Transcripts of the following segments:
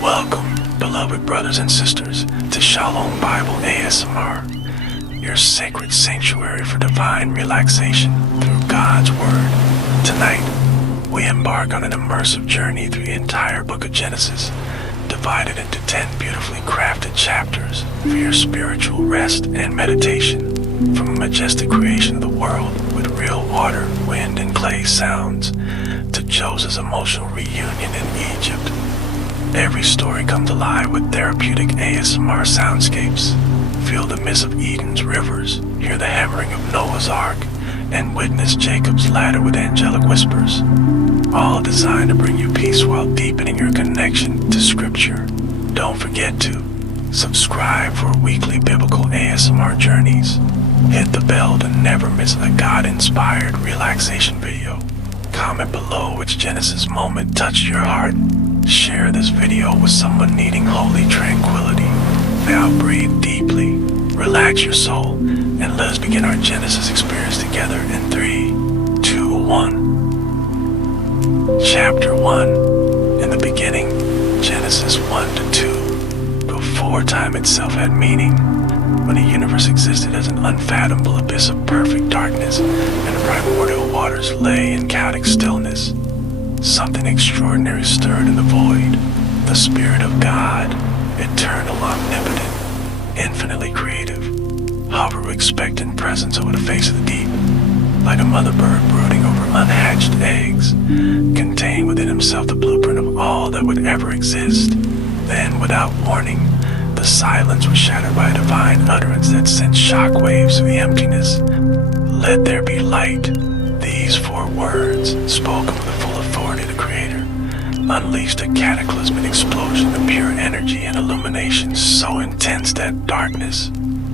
Welcome, beloved brothers and sisters, to Shalom Bible ASMR, your sacred sanctuary for divine relaxation through God's Word. Tonight, we embark on an immersive journey through the entire book of Genesis, divided into 10 beautifully crafted chapters for your spiritual rest and meditation, from a majestic creation of the world with real water, wind, and clay sounds, to Joseph's emotional reunion in Egypt. Every story comes alive with therapeutic ASMR soundscapes. Feel the mist of Eden's rivers, hear the hammering of Noah's Ark, and witness Jacob's ladder with angelic whispers. All designed to bring you peace while deepening your connection to Scripture. Don't forget to subscribe for weekly biblical ASMR journeys. Hit the bell to never miss a God-inspired relaxation video. Comment below which Genesis moment touched your heart. Share this video with someone needing holy tranquility. Now breathe deeply, relax your soul, and let us begin our Genesis experience together in 3, 2, 1. Chapter 1. In the beginning, Genesis 1 to 2. Before time itself had meaning, when the universe existed as an unfathomable abyss of perfect darkness and the primordial waters lay in chaotic stillness, something extraordinary stirred in the void. The Spirit of God, eternal, omnipotent, infinitely creative, hovered with expectant presence over the face of the deep, like a mother bird brooding over unhatched eggs, contained within himself the blueprint of all that would ever exist. Then, without warning, the silence was shattered by a divine utterance that sent shockwaves through the emptiness. Let there be light. These 4 words, spoken with the full authority of the Creator, unleashed a cataclysmic explosion of pure energy and illumination so intense that darkness,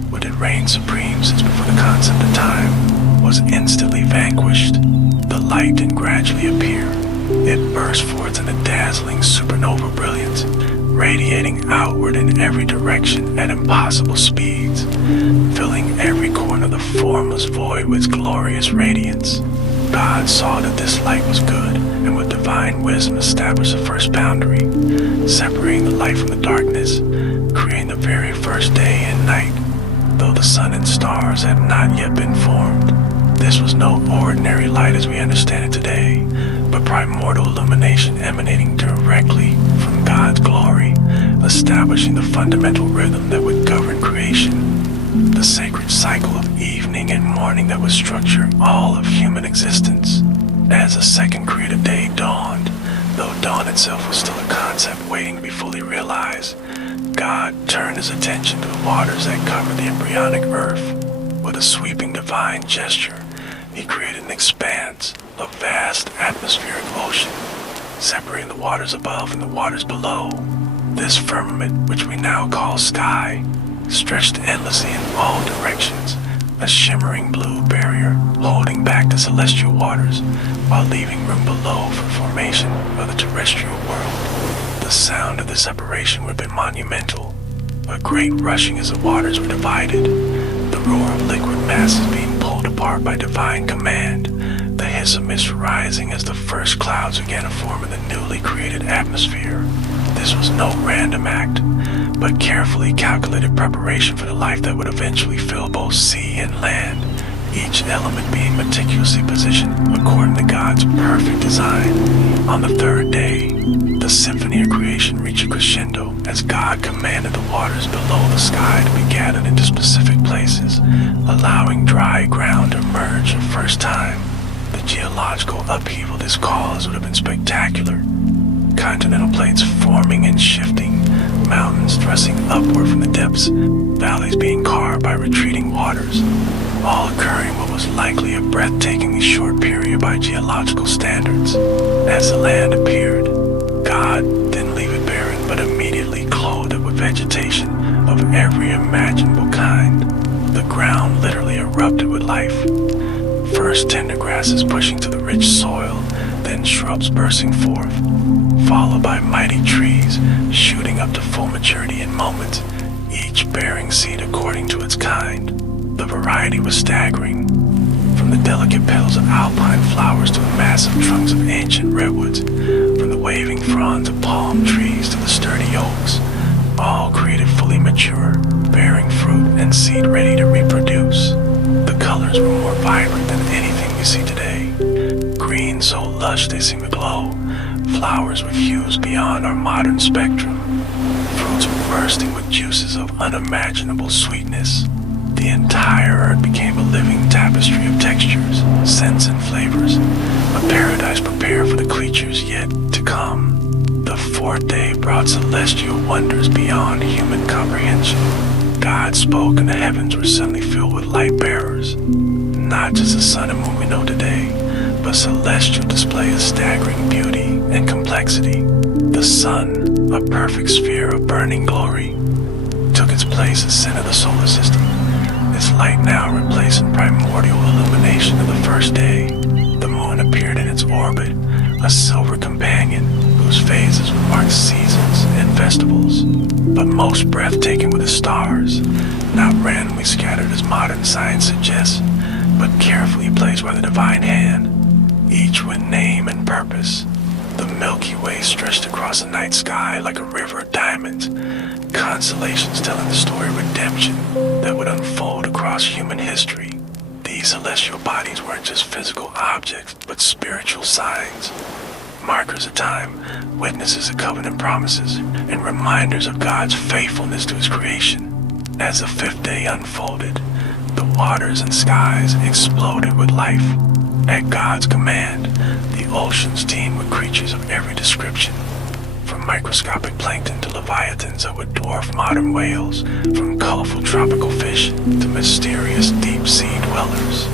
which had reigned supreme since before the concept of time, was instantly vanquished. The light did gradually appear. It burst forth in a dazzling supernova brilliance, radiating outward in every direction at impossible speeds, filling every corner of the formless void with its glorious radiance. God saw that this light was good, and with divine wisdom established the first boundary, separating the light from the darkness, creating the very first day and night, though the sun and stars had not yet been formed. This was no ordinary light as we understand it today, but primordial illumination emanating directly from God's glory, establishing the fundamental rhythm that would govern creation, the sacred cycle of evening and morning that would structure all of human existence. As a second creative day dawned, though dawn itself was still a concept waiting to be fully realized, God turned his attention to the waters that covered the embryonic earth. With a sweeping divine gesture, he created an expanse, a vast atmospheric ocean, separating the waters above and the waters below. This firmament, which we now call sky, stretched endlessly in all directions, a shimmering blue barrier holding back the celestial waters while leaving room below for formation of the terrestrial world. The sound of the separation would have been monumental, a great rushing as the waters were divided, the roar of liquid masses being pulled apart by divine command, the hiss of mist rising as the first clouds began to form in the newly created atmosphere. This was no random act, but carefully calculated preparation for the life that would eventually fill both sea and land, each element being meticulously positioned according to God's perfect design. On the 3rd day, the symphony of creation reached a crescendo as God commanded the waters below the sky to be gathered into specific places, allowing dry ground to emerge for the first time. The geological upheaval this caused would have been spectacular. Continental plates forming and shifting, mountains thrusting upward from the depths, valleys being carved by retreating waters, all occurring in what was likely a breathtakingly short period by geological standards. As the land appeared, God didn't leave it barren, but immediately clothed it with vegetation of every imaginable kind. The ground literally erupted with life. First tender grasses pushing to the rich soil, then shrubs bursting forth, followed by mighty trees shooting up to full maturity in moments, each bearing seed according to its kind. The variety was staggering, from the delicate petals of alpine flowers to the massive trunks of ancient redwoods, from the waving fronds of palm trees to the sturdy oaks, all created fully mature, bearing fruit and seed ready to reproduce. The colors were more vibrant than anything we see today. Green so lush they seem to glow, flowers with hues beyond our modern spectrum, fruits bursting with juices of unimaginable sweetness. The entire earth became a living tapestry of textures, scents, and flavors, a paradise prepared for the creatures yet to come. The fourth day brought celestial wonders beyond human comprehension. God spoke and the heavens were suddenly filled with light bearers. Not just the sun and moon we know today, but celestial display of staggering beauty and complexity. The sun, a perfect sphere of burning glory, took its place as center of the solar system. Its light now replacing primordial illumination of the first day. The moon appeared in its orbit, a silver companion whose phases would mark seasons and festivals, but most breathtaking were the stars, not randomly scattered as modern science suggests, but carefully placed by the divine hand, each with name and purpose. The Milky Way stretched across the night sky like a river of diamonds, constellations telling the story of redemption that would unfold across human history. These celestial bodies weren't just physical objects, but spiritual signs, markers of time, witnesses of covenant promises, and reminders of God's faithfulness to his creation. As the fifth day unfolded, the waters and skies exploded with life. At God's command, the oceans teemed with creatures of every description, from microscopic plankton to leviathans that would dwarf modern whales, from colorful tropical fish to mysterious deep-sea dwellers.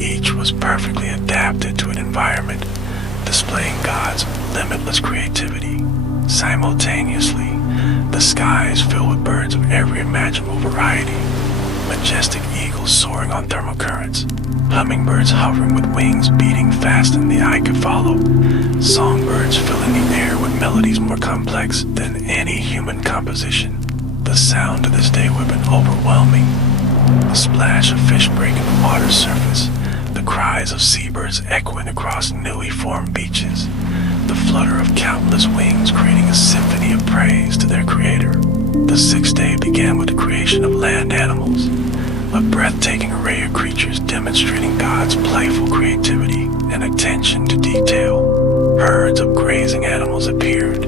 Each was perfectly adapted to an environment, displaying God's limitless creativity. Simultaneously, the skies filled with birds of every imaginable variety, majestic eagles soaring on thermocurrents, hummingbirds hovering with wings beating faster than the eye could follow, songbirds filling the air with melodies more complex than any human composition. The sound to this day would have been overwhelming. The splash of fish breaking the water's surface, the cries of seabirds echoing across newly formed beaches, the flutter of countless wings creating a symphony of praise to their creator. The sixth day began with the creation of land animals, a breathtaking array of creatures demonstrating God's playful creativity and attention to detail. Herds of grazing animals appeared,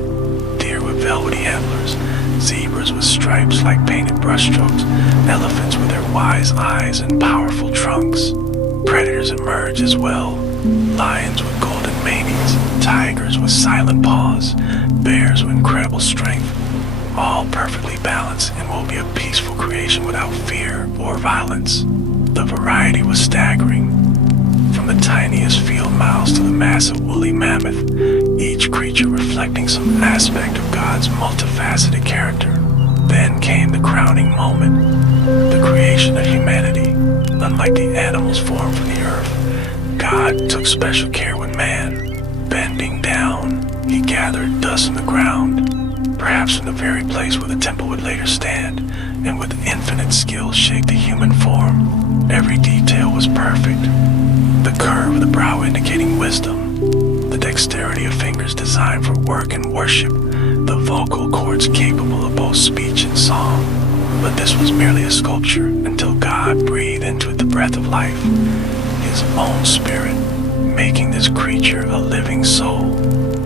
deer with velvety antlers, zebras with stripes like painted brushstrokes, elephants with their wise eyes and powerful trunks. Predators emerged as well, lions with golden manes, tigers with silent paws, bears with incredible strength, all perfectly balanced and will be a peaceful creation without fear or violence. The variety was staggering. From the tiniest field mouse to the massive woolly mammoth, each creature reflecting some aspect of God's multifaceted character. Then came the crowning moment, the creation of humanity. Unlike the animals formed from the earth, God took special care with man. Bending down, he gathered dust from the ground, perhaps from the very place where the temple would later stand, and with infinite skill shaped the human form. Every detail was perfect. The curve of the brow indicating wisdom, the dexterity of fingers designed for work and worship, the vocal cords capable of both speech and song. But this was merely a sculpture until God breathed into it the breath of life, his own spirit, making this creature a living soul.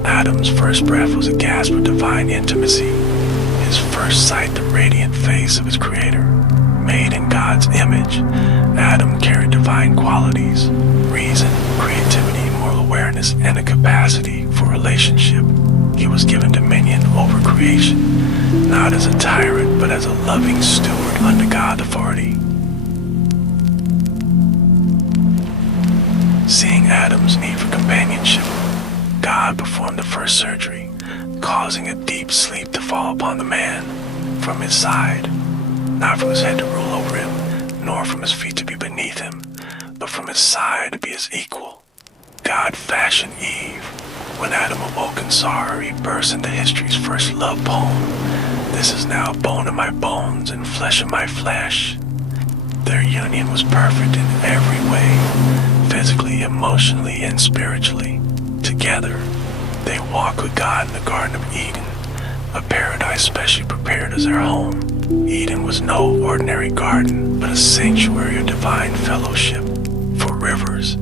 Adam's first breath was a gasp of divine intimacy, his first sight the radiant face of his creator. Made in God's image, Adam carried divine qualities, reason, creativity, moral awareness, and a capacity for relationship. He was given dominion over creation, not as a tyrant, but as a loving steward under God's authority. Seeing Adam's need for companionship, God performed the first surgery, causing a deep sleep to fall upon the man from his side, not from his head to rule over him, nor from his feet to be beneath him, but from his side to be his equal. God fashioned Eve. When Adam awoke and saw her, he burst into history's first love poem. This is now bone of my bones and flesh of my flesh. Their union was perfect in every way, physically, emotionally, and spiritually. Together, they walked with God in the Garden of Eden, a paradise specially prepared as their home. Eden was no ordinary garden, but a sanctuary of divine fellowship. For rivers,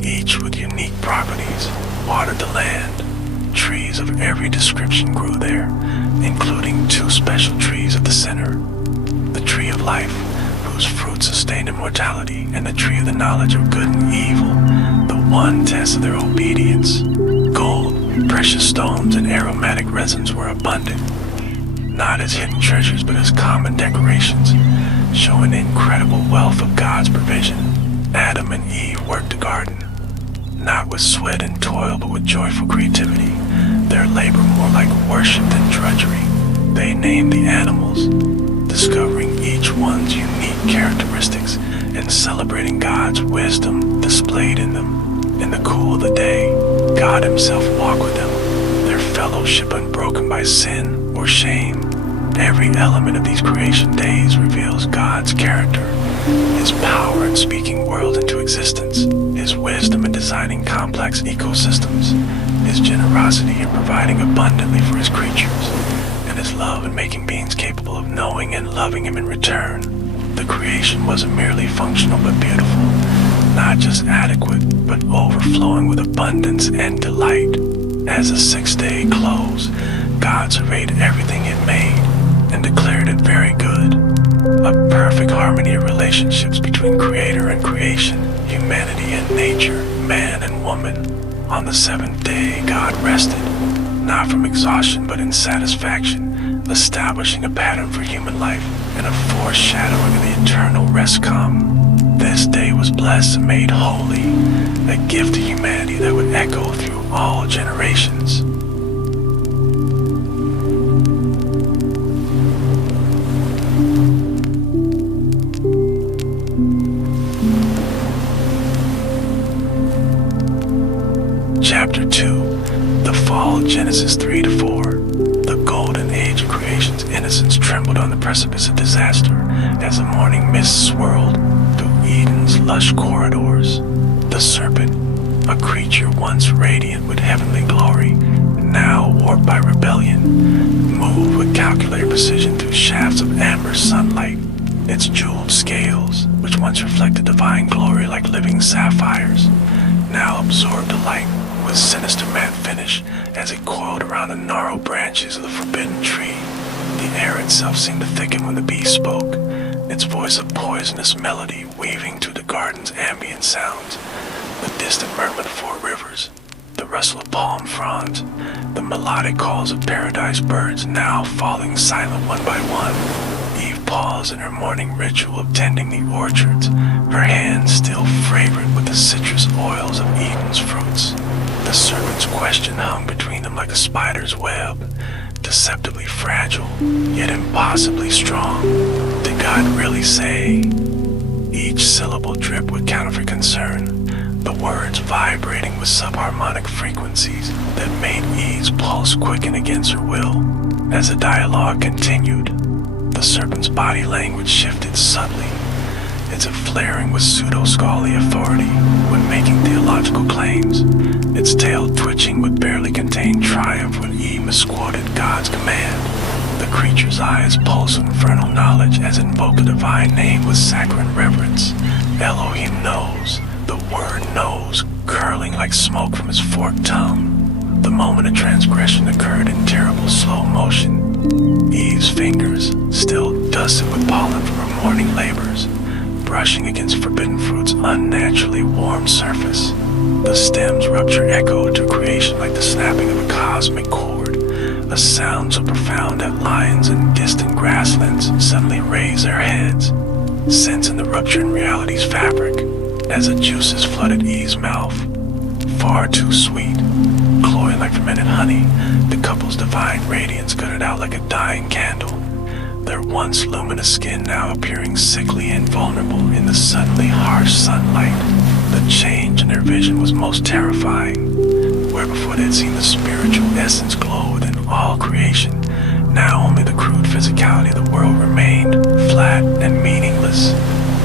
each with unique properties, watered the land. Trees of every description grew there, including 2 special trees at the center. The tree of life, whose fruit sustained immortality, and the tree of the knowledge of good and evil, the one test of their obedience. Gold, precious stones, and aromatic resins were abundant, not as hidden treasures but as common decorations, showing the incredible wealth of God's provision. Adam and Eve worked the garden, not with sweat and toil but with joyful creativity, their labor more like worship than drudgery. They named the animals, discovering each one's unique characteristics and celebrating God's wisdom displayed in them. In the cool of the day, God himself walked with them, their fellowship unbroken by sin or shame. Every element of these creation days reveals God's character, his power in speaking worlds into existence, his wisdom in designing complex ecosystems, his generosity in providing abundantly for his creatures, and his love in making beings capable of knowing and loving him in return. The creation wasn't merely functional but beautiful, not just adequate, but overflowing with abundance and delight. As the 6th day closed, God surveyed everything it made and declared it very good. A perfect harmony of relationships between creator and creation, humanity and nature, man and woman. On the 7th day, God rested, not from exhaustion but in satisfaction, establishing a pattern for human life and a foreshadowing of the eternal rest come. This day was blessed and made holy, a gift to humanity that would echo through all generations. Chapter 2, the fall, Genesis 3-4. The golden age of creation's innocence trembled on the precipice of disaster as the morning mist swirled through Eden's lush corridors. The serpent, a creature once radiant with heavenly glory, now warped by rebellion, moved with calculated precision through shafts of amber sunlight. Its jeweled scales, which once reflected divine glory like living sapphires, now absorbed the light with sinister matte finish as it coiled around the gnarled branches of the forbidden tree. The air itself seemed to thicken when the beast spoke, its voice a poisonous melody weaving through the garden's ambient sounds, the distant murmur of 4 rivers, the rustle of palm fronds, the melodic calls of paradise birds now falling silent one by one. Eve paused in her morning ritual of tending the orchards, her hands still fragrant with the citrus oils of Eden's fruits. The serpent's question hung between them like a spider's web, deceptively fragile, yet impossibly strong. Did God really say? Each syllable dripped with counterfeit concern, the words vibrating with subharmonic frequencies that made Eve's pulse quicken against her will. As the dialogue continued, the serpent's body language shifted subtly, its flaring with pseudo-scholarly authority when making theological claims, its tail twitching with barely contained triumph when Eve misquoted God's command. The creature's eyes pulsed with infernal knowledge as it invoked the divine name with saccharine reverence. Elohim knows, the word knows, curling like smoke from its forked tongue. The moment of transgression occurred in terrible slow motion. Eve's fingers, still dusted with pollen from her morning labors, brushing against forbidden fruit's unnaturally warm surface. The stem's rupture echoed to creation like the snapping of a cosmic chord, a sound so profound that lions in distant grasslands suddenly raised their heads, sensing the rupture in reality's fabric as the juices flooded Eve's mouth. Far too sweet, cloying like fermented honey, the couple's divine radiance guttered out like a dying candle, their once luminous skin now appearing sickly and vulnerable in the suddenly harsh sunlight. The change in their vision was most terrifying. Where before they had seen the spiritual essence glow within all creation, now only the crude physicality of the world remained, flat and meaningless.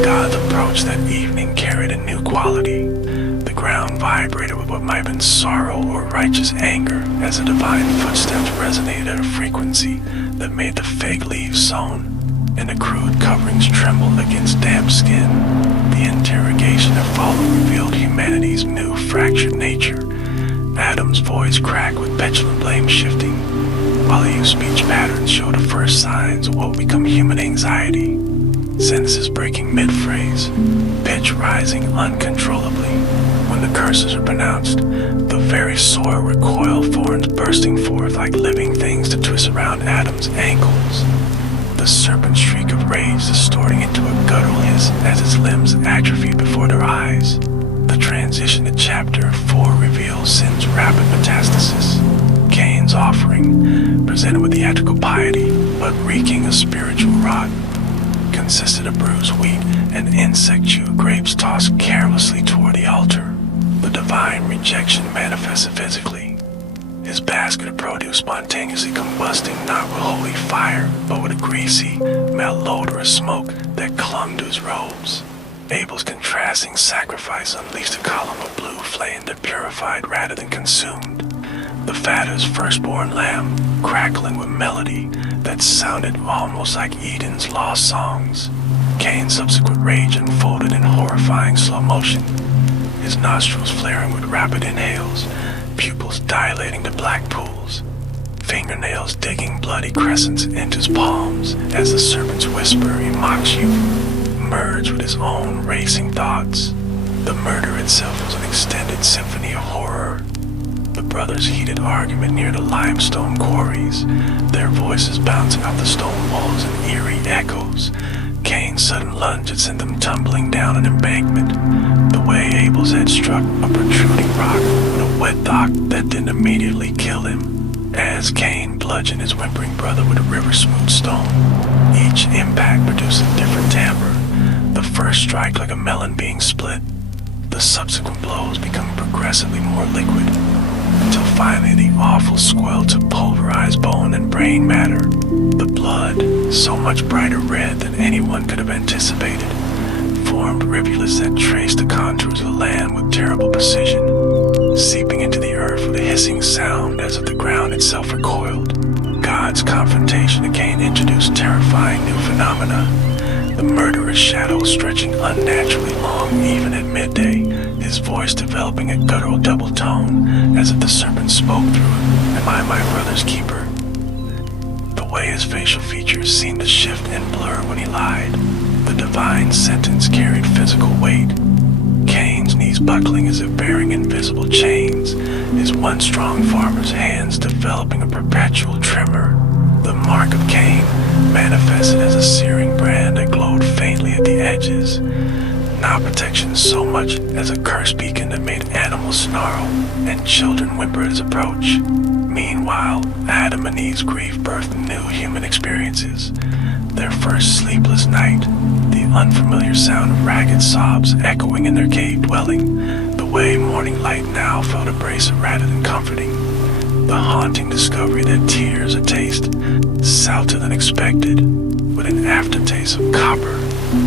God's approach that evening carried a new quality. The The ground vibrated with what might have been sorrow or righteous anger as the divine footsteps resonated at a frequency that made the fake leaves sown and the crude coverings tremble against damp skin. The interrogation that followed revealed humanity's new fractured nature. Adam's voice cracked with petulant blame shifting, while Eve's speech patterns showed the first signs of what would become human anxiety. Sentences breaking mid-phrase, pitch rising uncontrollably. When the curses are pronounced, the very soil recoiled, thorns bursting forth like living things to twist around Adam's ankles. The serpent streak of rage distorting into a guttural hiss as its limbs atrophied before their eyes. The transition to chapter 4 reveals sin's rapid metastasis. Cain's offering, presented with theatrical piety, but reeking of spiritual rot, consisted of bruised wheat and insect-chewed grapes tossed carelessly toward the altar. The divine rejection manifested physically. His basket of produce spontaneously combusting not with holy fire, but with a greasy, malodorous smoke that clung to his robes. Abel's contrasting sacrifice unleashed a column of blue flame that purified rather than consumed. The fat of his firstborn lamb, crackling with melody that sounded almost like Eden's lost songs. Cain's subsequent rage unfolded in horrifying slow motion, his nostrils flaring with rapid inhales, pupils dilating to black pools, fingernails digging bloody crescents into his palms as the serpent's whisper, "He mocks you," merged with his own racing thoughts. The murder itself was an extended symphony of horror. The brothers' heated argument near the limestone quarries, their voices bouncing off the stone walls in eerie echoes. Cain's sudden lunge had sent them tumbling down an embankment, the way Abel's had struck a protruding rock with a wet thought that didn't immediately kill him. As Cain bludgeoned his whimpering brother with a river-smooth stone, each impact produced a different timbre. The first strike like a melon being split, the subsequent blows becoming progressively more liquid, until finally the awful squelch to pulverized bone and brain matter. The blood, so much brighter red than anyone could have anticipated, formed rivulets that traced the contours of the land with terrible precision, seeping into the earth with a hissing sound as if the ground itself recoiled. God's confrontation to Cain introduced terrifying new phenomena. The murderous shadow stretching unnaturally long even at midday, his voice developing a guttural double tone as if the serpent spoke through it. "Am I my brother's keeper?" The way his facial features seemed to shift and blur when he lied, the divine sentence carried physical weight. Cain's knees buckling as if bearing invisible chains, his once strong farmer's hands developing a perpetual tremor. The mark of Cain manifested as a searing brand that glowed faintly at the edges, not protection so much as a curse beacon that made animals snarl and children whimper at his approach. Meanwhile, Adam and Eve's grief birthed new human experiences. Their first sleepless night, the unfamiliar sound of ragged sobs echoing in their cave dwelling, the way morning light now felt abrasive rather than comforting. The haunting discovery that tears a taste salter than expected, with an aftertaste of copper.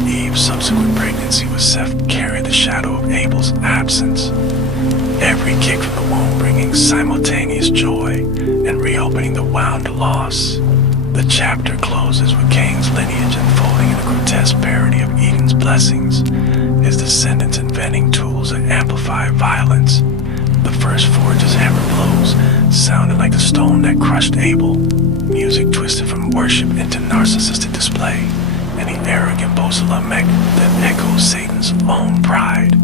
Eve's subsequent pregnancy with Seth carried the shadow of Abel's absence. Every kick from the womb bringing simultaneous joy and reopening the wound loss. The chapter closes with Cain's lineage unfolding in a grotesque parody of Eden's blessings, his descendants inventing tools that amplify violence. The first forge's hammer blows sounded like the stone that crushed Abel, music twisted from worship into narcissistic display, and the arrogant boast of Lamech that echoes Satan's own pride.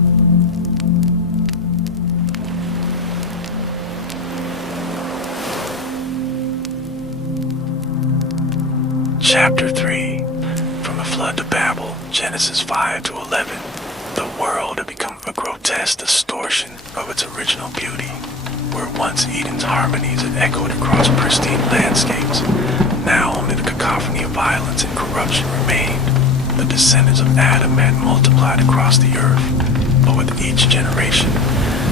Chapter 3. From the flood to Babel, Genesis 5 to 11. The world had become a grotesque distortion of its original beauty. Where once Eden's harmonies had echoed across pristine landscapes, now only the cacophony of violence and corruption remained. The descendants of Adam had multiplied across the earth, but with each generation,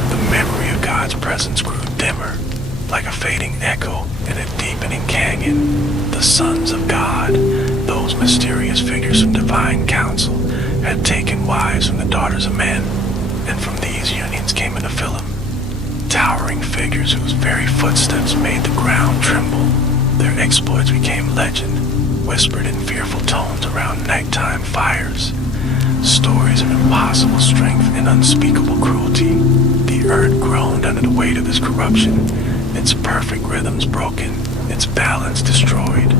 the memory of God's presence grew dimmer, like a fading echo in a deepening canyon. The sons of God, those mysterious figures from divine counsel, had taken wives from the daughters of men, and from these unions came a Nephilim, towering figures whose very footsteps made the ground tremble. Their exploits became legend, whispered in fearful tones around nighttime fires. Stories of impossible strength and unspeakable cruelty. The earth groaned under the weight of this corruption, its perfect rhythms broken, its balance destroyed,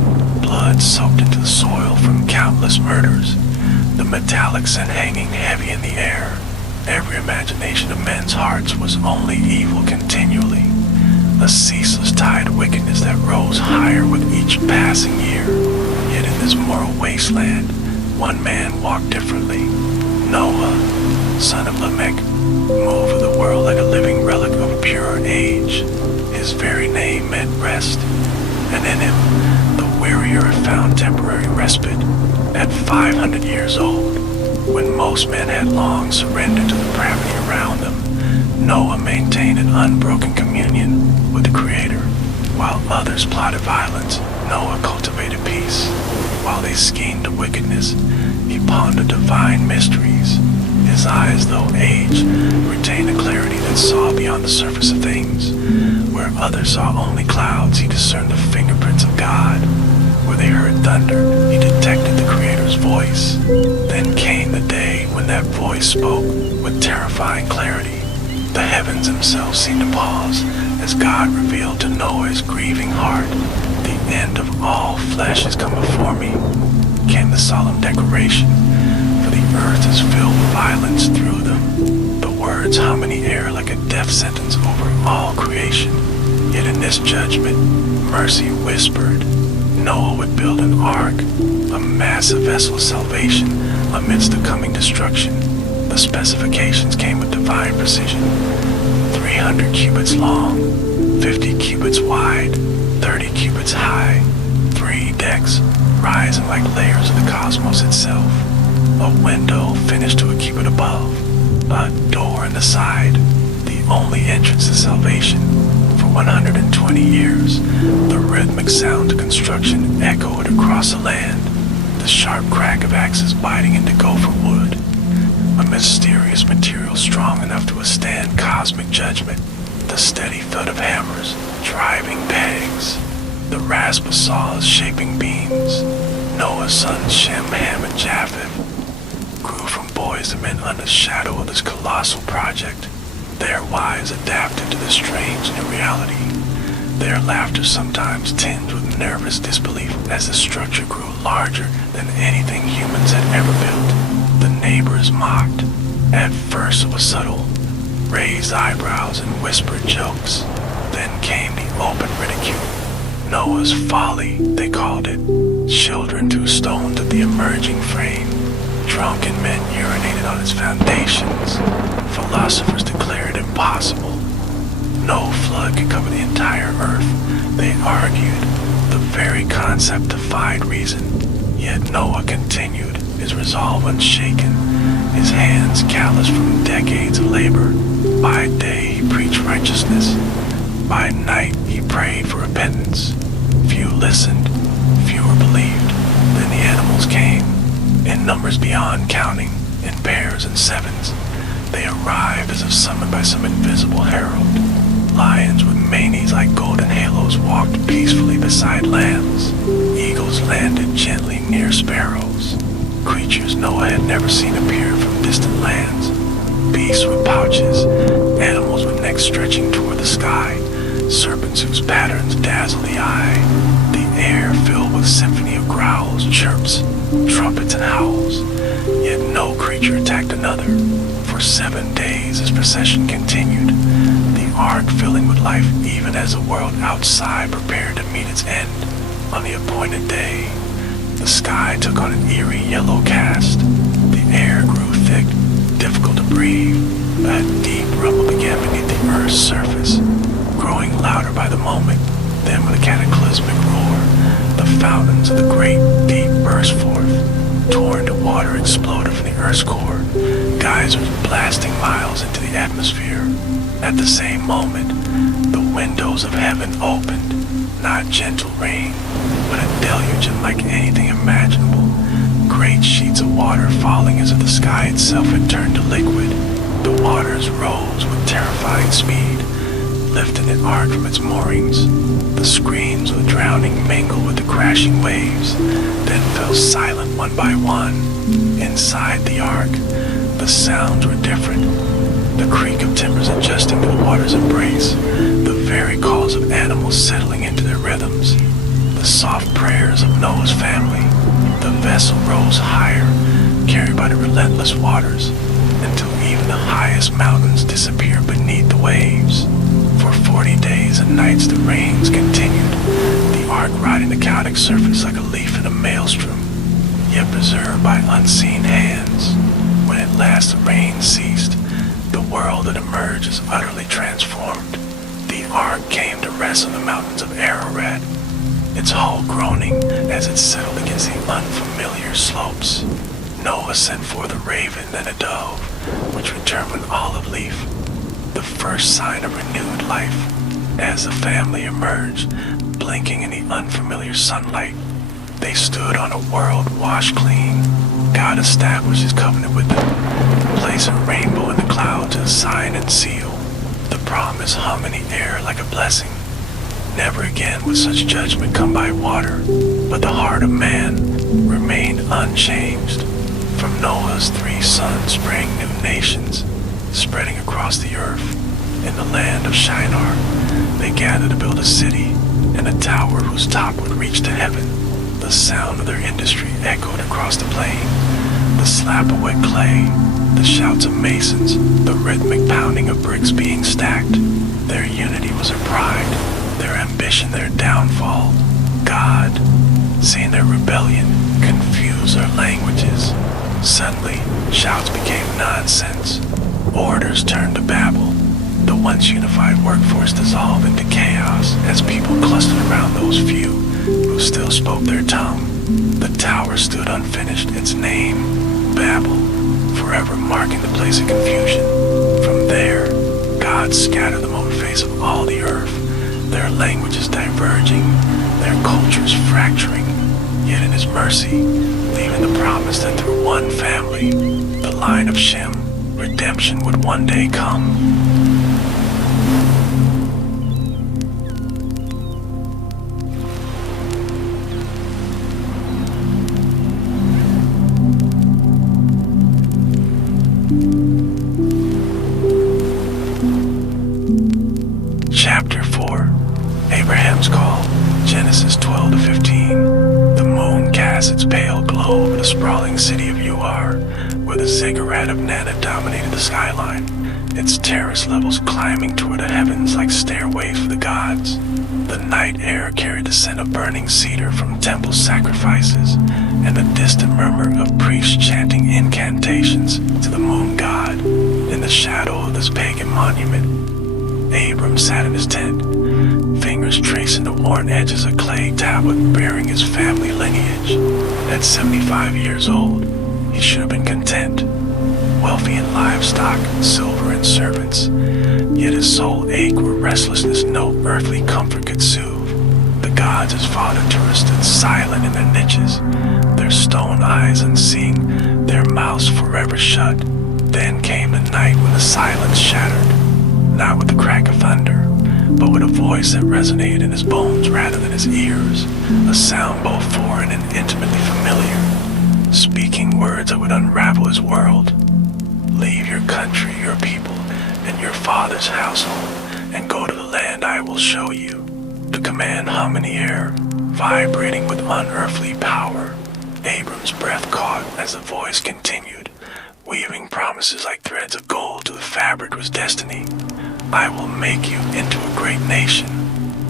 blood soaked into the soil from countless murders, the metallic scent hanging heavy in the air. Every imagination of men's hearts was only evil continually, a ceaseless tide of wickedness that rose higher with each passing year. Yet in this moral wasteland, one man walked differently. Noah, son of Lamech, moved of the world like a living relic of a purer age. His very name meant rest, and in him the wearier found temporary respite. At 500 years old, when most men had long surrendered to the depravity around them, Noah maintained an unbroken communion with the Creator. While others plotted violence, Noah cultivated peace. While they schemed of wickedness, he pondered divine mysteries. His eyes, though aged, retained a clarity that saw beyond the surface of things. Where others saw only clouds, he discerned the fingerprints of God. Where they heard thunder, he detected the Creator's voice. Then came the day when that voice spoke with terrifying clarity. The heavens themselves seemed to pause as God revealed to Noah's grieving heart, "The end of all flesh has come before me." Came the solemn declaration, "For the earth is filled with violence through them." The words hum in the air like a death sentence over all creation. Yet in this judgment, mercy whispered Noah would build an ark, a massive vessel of salvation amidst the coming destruction. The specifications came with divine precision. 300 cubits long, 50 cubits wide, 30 cubits high, 3 decks rising like layers of the cosmos itself, a window finished to a cubit above, a door in the side, the only entrance to salvation. For 120 years, the rhythmic sound of construction echoed across the land, the sharp crack of axes biting into gopher wood, a mysterious material strong enough to withstand cosmic judgment, the steady thud of hammers driving pegs, the rasp of saws shaping beams. Noah's sons Shem, Ham, and Japheth grew from boys to men under the shadow of this colossal project. Their wives adapted to the strange new reality. Their laughter sometimes tinged with nervous disbelief as the structure grew larger than anything humans had ever built. The neighbors mocked. At first it was subtle, raised eyebrows and whispered jokes. Then came the open ridicule. Noah's folly, they called it. Children threw stones at the emerging frame. Drunken men urinated on its foundations. Philosophers declared it impossible. No flood could cover the entire earth, they argued. The very concept defied reason. Yet Noah continued, his resolve unshaken, his hands calloused from decades of labor. By day he preached righteousness. By night he prayed for repentance. Few listened, fewer believed. Then the animals came, in numbers beyond counting, in pairs and sevens. They arrived as if summoned by some invisible herald. Lions with manes like golden halos walked peacefully beside lambs. Eagles landed gently near sparrows. Creatures Noah had never seen appear from distant lands. Beasts with pouches, animals with necks stretching toward the sky, serpents whose patterns dazzle the eye. The air filled with symphony of growls, chirps, trumpets, and howls. Yet no creature attacked another. For 7 days this procession continued, the ark filling with life even as the world outside prepared to meet its end. On the appointed day, the sky took on an eerie yellow cast. The air grew thick, difficult to breathe. A deep rumble began beneath the earth's surface, growing louder by the moment. Then with a cataclysmic roar, the fountains of the great deep burst forth. Torrent of water exploded from the earth's core, geysers blasting miles into the atmosphere. At the same moment, the windows of heaven opened, not gentle rain, but a deluge unlike anything imaginable. Great sheets of water falling as if the sky itself had turned to liquid. The waters rose with terrifying speed, lifting the ark from its moorings. The screams of the drowning mingled with the crashing waves, then fell silent one by one. Inside the ark, the sounds were different. The creak of timbers adjusting to the water's embrace, the very calls of animals settling into their rhythms, the soft prayers of Noah's family. The vessel rose higher, carried by the relentless waters, until even the highest mountains disappeared beneath the waves. For 40 days and nights the rains continued, the ark riding the chaotic surface like a leaf in a maelstrom, yet preserved by unseen hands. When at last the rain ceased, the world that emerged is utterly transformed. The ark came to rest on the mountains of Ararat, its hull groaning as it settled against the unfamiliar slopes. Noah sent forth a raven, then a dove, which returned with olive leaf, the first sign of renewed life. As the family emerged, blinking in the unfamiliar sunlight, they stood on a world washed clean. God established his covenant with them, placing a rainbow in the clouds as a sign and seal. The promise hung in the air like a blessing. Never again would such judgment come by water, but the heart of man remained unchanged. From Noah's 3 sons sprang new nations, spreading across the earth. In the land of Shinar, they gathered to build a city and a tower whose top would reach to heaven. The sound of their industry echoed across the plain. The slap of wet clay, the shouts of masons, the rhythmic pounding of bricks being stacked. Their unity was their pride, their ambition their downfall. God, seeing their rebellion, confused their languages. Suddenly, shouts became nonsense. Orders turned to Babel. The once unified workforce dissolved into chaos as people clustered around those few who still spoke their tongue. The tower stood unfinished, its name, Babel, forever marking the place of confusion. From there, God scattered them over the face of all the earth, their languages diverging, their cultures fracturing, yet in his mercy, leaving the promise that through one family, the line of Shem, redemption would one day come. Chapter 4. Abraham's Call. Genesis 12 to 15. The moon casts its pale glow over the sprawling city of Uar, where the ziggurat of Nana dominated the skyline, its terrace levels climbing toward the heavens like stairways for the gods. The night air carried the scent of burning cedar from temple sacrifices, and the distant murmur of priests chanting incantations to the moon god. In the shadow of this pagan monument, Abram sat in his tent, fingers tracing the worn edges of a clay tablet bearing his family lineage. At 75 years old, he should have been content, wealthy in livestock, silver and servants, yet his soul ached with restlessness no earthly comfort could soothe. The gods his father taught stood silent in their niches, their stone eyes unseeing, their mouths forever shut. Then came the night when the silence shattered, not with the crack of thunder, but with a voice that resonated in his bones rather than his ears, a sound both foreign and intimately familiar, speaking words that would unravel his world. Leave your country, your people, and your father's household, and go to the land I will show you. The command hung in the air, vibrating with unearthly power. Abram's breath caught as the voice continued, weaving promises like threads of gold to the fabric of his destiny. I will make you into a great nation.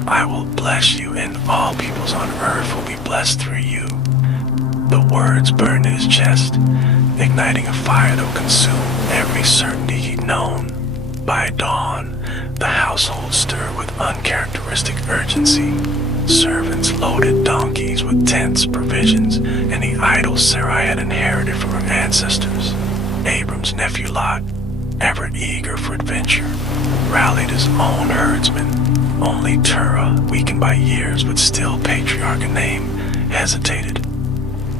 I will bless you, and all peoples on earth will be blessed through you. The words burned in his chest, igniting a fire that would consume every certainty he'd known. By dawn, the household stirred with uncharacteristic urgency. Servants loaded donkeys with tents, provisions, and the idols Sarai had inherited from her ancestors. Abram's nephew Lot, ever eager for adventure, rallied his own herdsmen. Only Terah, weakened by years but still patriarch in name, hesitated.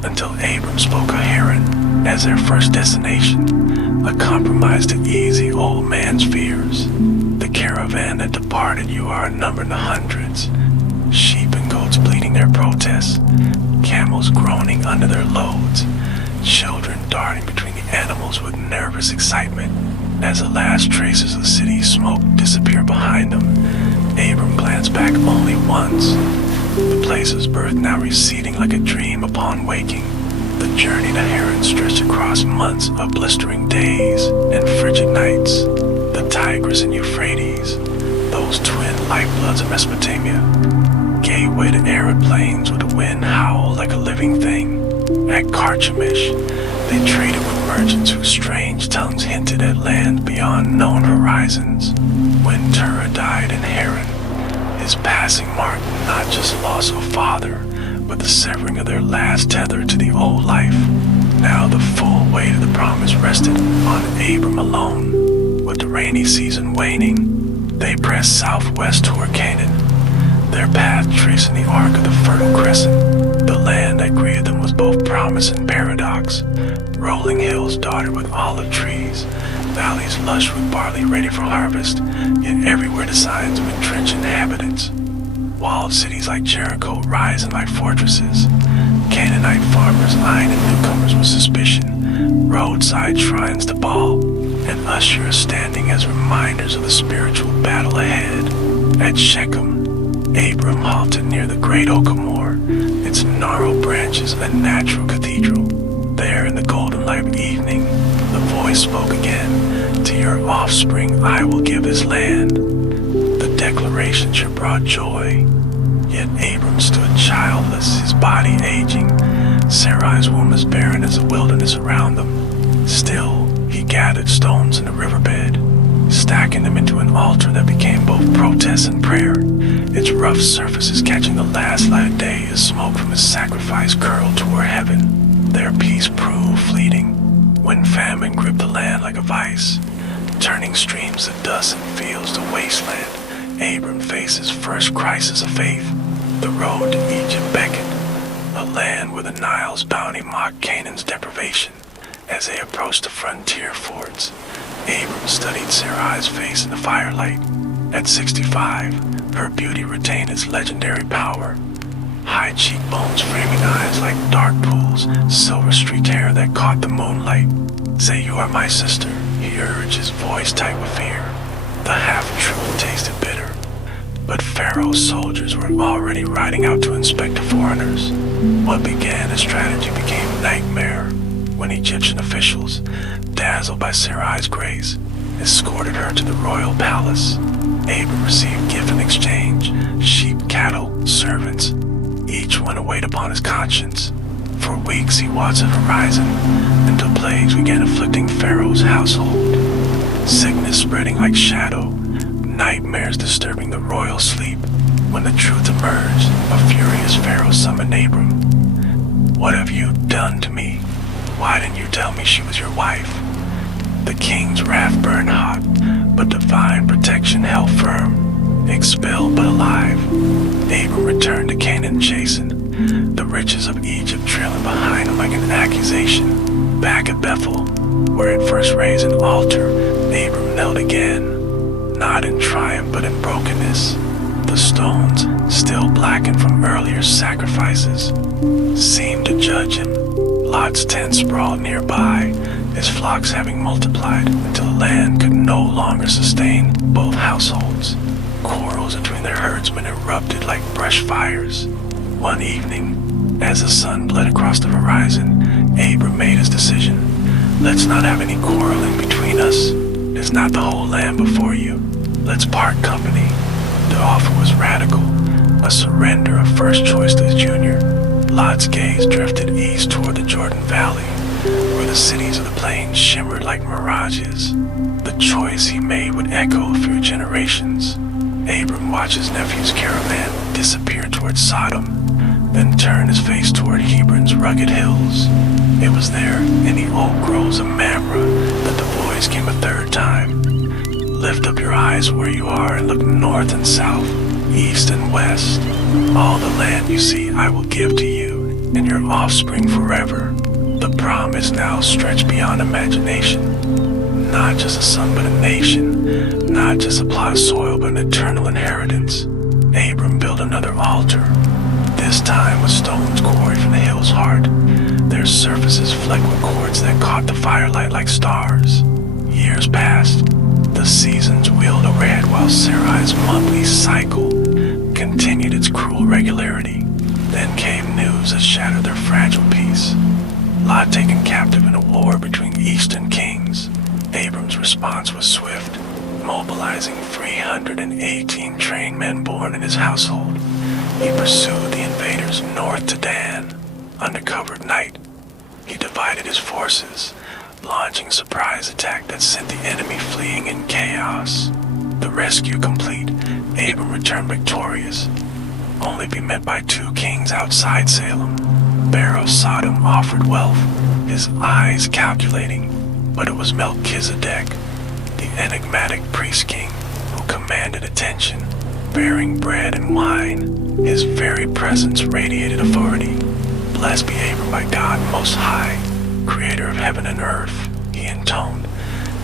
until Abram spoke of Haran as their first destination, a compromise to ease the old man's fears. The caravan that departed you are numbered in the hundreds, sheep and goats bleating their protests, camels groaning under their loads, children darting between the animals with nervous excitement. As the last traces of the city's smoke disappear behind them, Abram glanced back only once. The place of birth now receding like a dream upon waking. The journey to Haran stretched across months of blistering days and frigid nights. The Tigris and Euphrates, those twin lifebloods of Mesopotamia, gave way to arid plains where the wind howled like a living thing. At Carchemish, they traded with merchants whose strange tongues hinted at land beyond known horizons. When Terah died in Haran, his passing marked not just loss of father, but the severing of their last tether to the old life. Now the full weight of the promise rested on Abram alone. With the rainy season waning, they pressed southwest toward Canaan, their path tracing the arc of the Fertile Crescent. The land that greeted them was both promise and paradox. Rolling hills dotted with olive trees, valleys lush with barley ready for harvest, yet everywhere the signs of entrenched inhabitants. Walled cities like Jericho rising like fortresses, Canaanite farmers eyeing the newcomers with suspicion, roadside shrines to Baal, and ushers standing as reminders of the spiritual battle ahead. At Shechem, Abram halted near the great Okamore, its gnarled branches a natural cathedral. There in the golden light of evening, the voice spoke again, "To your offspring I will give this land." The declaration sure brought joy, yet Abram stood childless, his body aging. Sarai's womb as barren as the wilderness around them. Still, he gathered stones in the riverbed, stacking them into an altar that became both protest and prayer, its rough surfaces catching the last light of day as smoke from his sacrifice curled toward heaven. Their peace proved fleeting when famine gripped the land like a vice, turning streams of dust and fields to wasteland. Abram faced his first crisis of faith. The road to Egypt beckoned, a land where the Nile's bounty mocked Canaan's deprivation. As they approached the frontier forts, Abram studied Sarai's face in the firelight. At 65, her beauty retained its legendary power. High cheekbones framing eyes like dark pools, silver-streaked hair that caught the moonlight. "Say you are my sister," he urged, his voice tight with fear. The half-truth tasted bitter, but Pharaoh's soldiers were already riding out to inspect the foreigners. What began as strategy became a nightmare when Egyptian officials, dazzled by Sarai's grace, escorted her to the royal palace. Abram received gift in exchange, sheep, cattle, servants. Each one a weight upon his conscience. For weeks he watched the horizon until plagues began afflicting Pharaoh's household. Sickness spreading like shadow, nightmares disturbing the royal sleep. When the truth emerged, a furious Pharaoh summoned Abram. "What have you done to me? Why didn't you tell me she was your wife?" The king's wrath burned hot, but divine protection held firm. Expelled but alive, Abram returned to Canaan chastened, the riches of Egypt trailing behind him like an accusation. Back at Bethel, where it first raised an altar, Abram knelt again, not in triumph but in brokenness. The stones, still blackened from earlier sacrifices, seemed to judge him. Lot's tent sprawled nearby, his flocks having multiplied until the land could no longer sustain both households. Quarrels between their herdsmen erupted like brush fires. One evening, as the sun bled across the horizon, Abram made his decision. "Let's not have any quarreling between us. Is not the whole land before you? Let's part company." The offer was radical, a surrender of first choice to his junior. Lot's gaze drifted east toward the Jordan Valley, where the cities of the plains shimmered like mirages. The choice he made would echo through generations. Abram watched his nephew's caravan disappear toward Sodom, then turned his face toward Hebron's rugged hills. It was there, in the oak groves of Mamre, that the voice came a third time. "Lift up your eyes where you are and look north and south, east and west. All the land you see I will give to you, and your offspring forever. The promise now stretched beyond imagination. Not just a son, but a nation. Not just a plot of soil, but an eternal inheritance. Abram built another altar, this time with stones quarried from the hill's heart, their surfaces flecked with cords that caught the firelight like stars. Years passed. The seasons wheeled ahead while Sarai's monthly cycle continued its cruel regularity. Then came news that shattered their fragile peace. Lot taken captive in a war between eastern kings. Abram's response was swift, mobilizing 318 trained men born in his household. He pursued the invaders north to Dan. Under cover of night, he divided his forces, launching a surprise attack that sent the enemy fleeing in chaos. The rescue complete, Abram returned victorious, only to be met by two kings outside Salem. Pharaoh Sodom offered wealth, his eyes calculating, but it was Melchizedek, the enigmatic priest king, who commanded attention, bearing bread and wine. His very presence radiated authority. Blessed be Abram by God Most High, creator of heaven and earth, he intoned,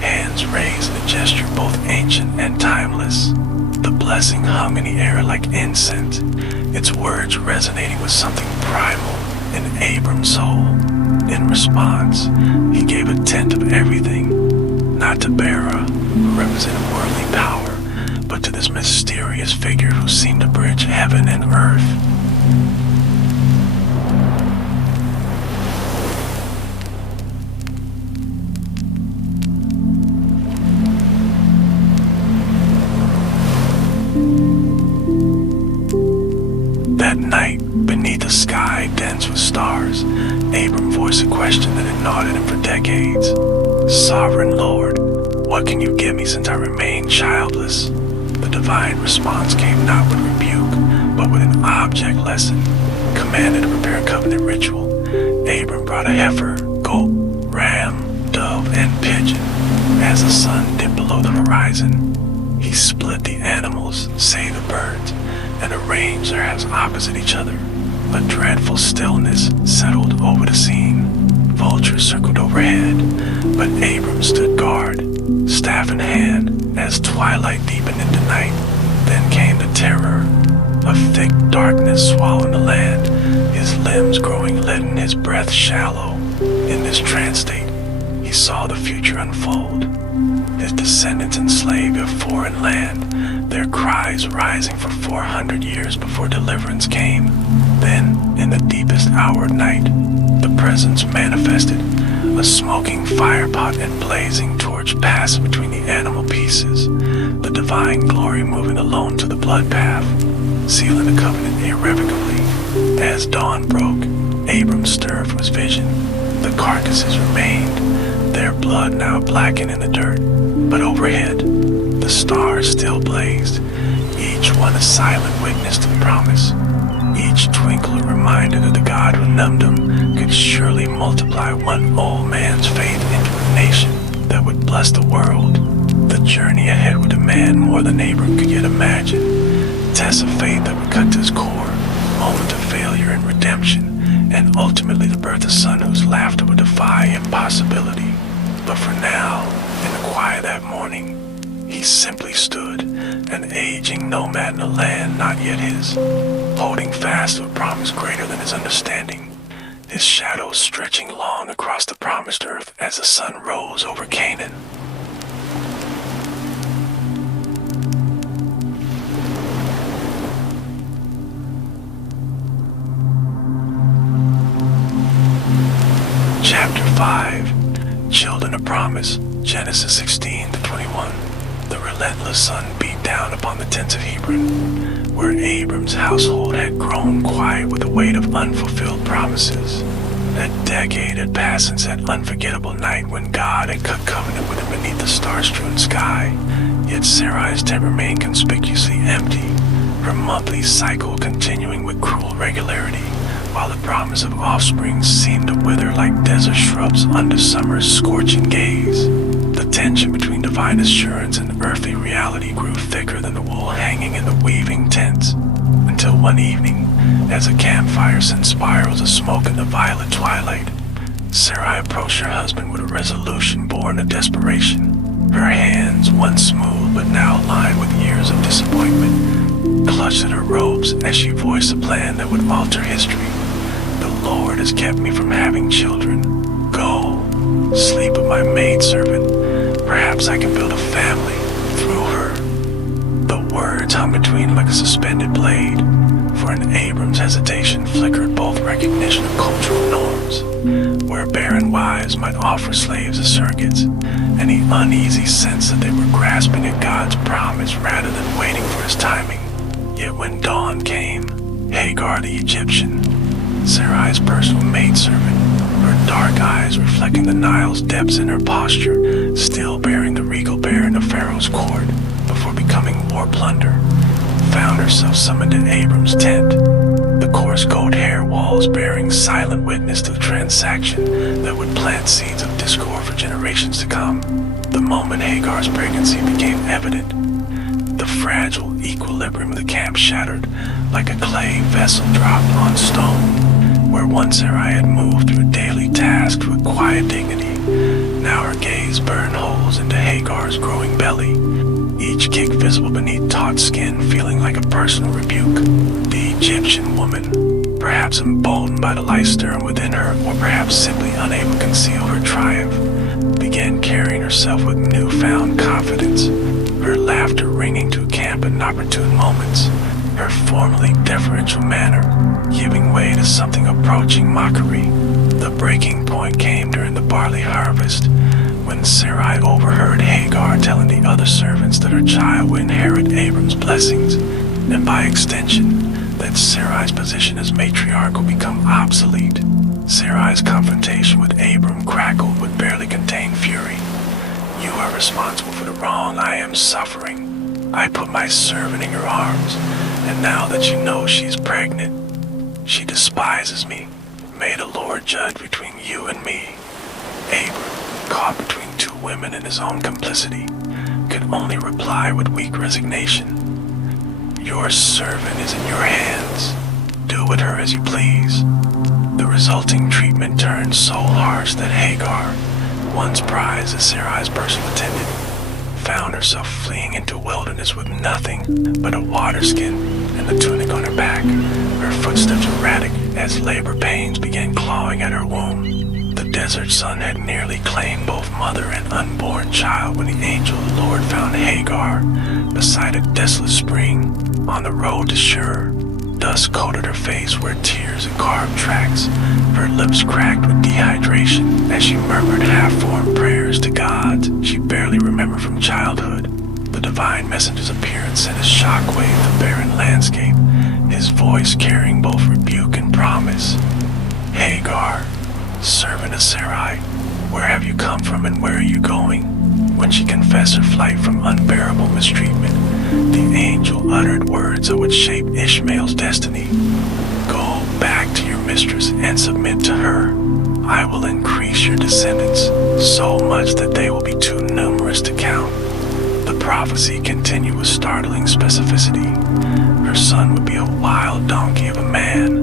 hands raised in a gesture both ancient and timeless. The blessing hung in the air like incense, its words resonating with something primal in Abram's soul. In response, he gave a tenth of everything, not to Bera, who represented worldly power, but to this mysterious figure who seemed to bridge heaven and earth. That night, beneath a sky dense with stars, Abram voiced a question that had gnawed at him for decades. Sovereign Lord, what can you give me since I remain childless? The divine response came not with rebuke, but with an object lesson, commanded to prepare a covenant ritual. Abram brought a heifer, goat, ram, dove, and pigeon. As the sun dipped below the horizon, he split the animals, save the birds, and arranged their heads opposite each other. A dreadful stillness settled over the scene. Vultures circled overhead, but Abram stood guard, staff in hand, as twilight deepened into night. Then came the terror. A thick darkness swallowed the land, his limbs growing leaden, his breath shallow. In this trance state, he saw the future unfold. His descendants enslaved a foreign land, their cries rising for 400 years before deliverance came. Then, in the deepest hour of night, the presence manifested, a smoking firepot and blazing torch passed between the animal pieces, the divine glory moving alone to the blood path, sealing the covenant irrevocably. As dawn broke, Abram stirred from his vision. The carcasses remained, their blood now blackened in the dirt, but overhead, the stars still blazed, each one a silent witness to the promise. Each twinkle a reminder that the God who numbed him could surely multiply one old man's faith into a nation that would bless the world. The journey ahead would demand more than Abram could yet imagine. Tests of faith that would cut to his core, moment of failure and redemption, and ultimately the birth of a son whose laughter would defy impossibility. But for now, in the quiet that morning, he simply stood, an aging nomad in a land not yet his, holding fast to a promise greater than his understanding, his shadow stretching long across the promised earth as the sun rose over Canaan. Chapter 5, Children of Promise, Genesis 16 to 21. The relentless sun beat down upon the tents of Hebron, where Abram's household had grown quiet with the weight of unfulfilled promises. A decade had passed since that unforgettable night when God had cut covenant with him beneath the star-strewn sky, yet Sarai's tent remained conspicuously empty, her monthly cycle continuing with cruel regularity, while the promise of offspring seemed to wither like desert shrubs under summer's scorching gaze. The tension between divine assurance and earthly reality grew thicker than the wool hanging in the weaving tents, Until one evening, as a campfire sent spirals of smoke in the violet twilight, Sarai approached her husband with a resolution born of desperation. Her hands, once smooth but now lined with years of disappointment, clutched at her robes as she voiced a plan that would alter history. "The Lord has kept me from having children. Go, sleep with my maidservant. Perhaps I can build a family through her." The words hung between like a suspended blade, for in Abram's hesitation flickered both recognition of cultural norms, where barren wives might offer slaves as surrogates, and the uneasy sense that they were grasping at God's promise rather than waiting for his timing. Yet when dawn came, Hagar the Egyptian, Sarai's personal maidservant, her dark eyes reflecting the Nile's depths in her posture, still bearing the regal bearing of Pharaoh's court before becoming war plunder, found herself summoned to Abram's tent, the coarse goat hair walls bearing silent witness to the transaction that would plant seeds of discord for generations to come. The moment Hagar's pregnancy became evident, the fragile equilibrium of the camp shattered like a clay vessel dropped on stone, where once Sarai had moved through daily tasks with quiet dignity. Now her gaze burned holes into Hagar's growing belly, each kick visible beneath taut skin feeling like a personal rebuke. The Egyptian woman, perhaps emboldened by the life stirring within her, or perhaps simply unable to conceal her triumph, began carrying herself with newfound confidence, her laughter ringing through camp in opportune moments, her formerly deferential manner giving way to something approaching mockery. The breaking point came during the barley harvest, when Sarai overheard Hagar telling the other servants that her child would inherit Abram's blessings, and by extension, that Sarai's position as matriarch would become obsolete. Sarai's confrontation with Abram crackled with barely contained fury. "You are responsible for the wrong I am suffering. I put my servant in your arms, and now that you know she's pregnant, she despises me. May the Lord judge between you and me." Abram, caught between two women in his own complicity, could only reply with weak resignation. "Your servant is in your hands. Do with her as you please." The resulting treatment turned so harsh that Hagar, once prized as Sarai's personal attendant, found herself fleeing into wilderness with nothing but a waterskin and the tunic on her back, her footsteps erratic as labor pains began clawing at her womb. The desert sun had nearly claimed both mother and unborn child when the angel of the Lord found Hagar beside a desolate spring on the road to Shur. Dust coated her face where tears had carved tracks, her lips cracked with dehydration as she murmured half-formed prayers to gods she barely remembered from childhood. The divine messenger's appearance sent a shockwave through the barren landscape, his voice carrying both rebuke and promise. "Hagar, servant of Sarai, where have you come from and where are you going?" When she confessed her flight from unbearable mistreatment, the angel uttered words that would shape Ishmael's destiny. "Go back to your mistress and submit to her. I will increase your descendants so much that they will be too numerous to count." The prophecy continued with startling specificity. Her son would be a wild donkey of a man,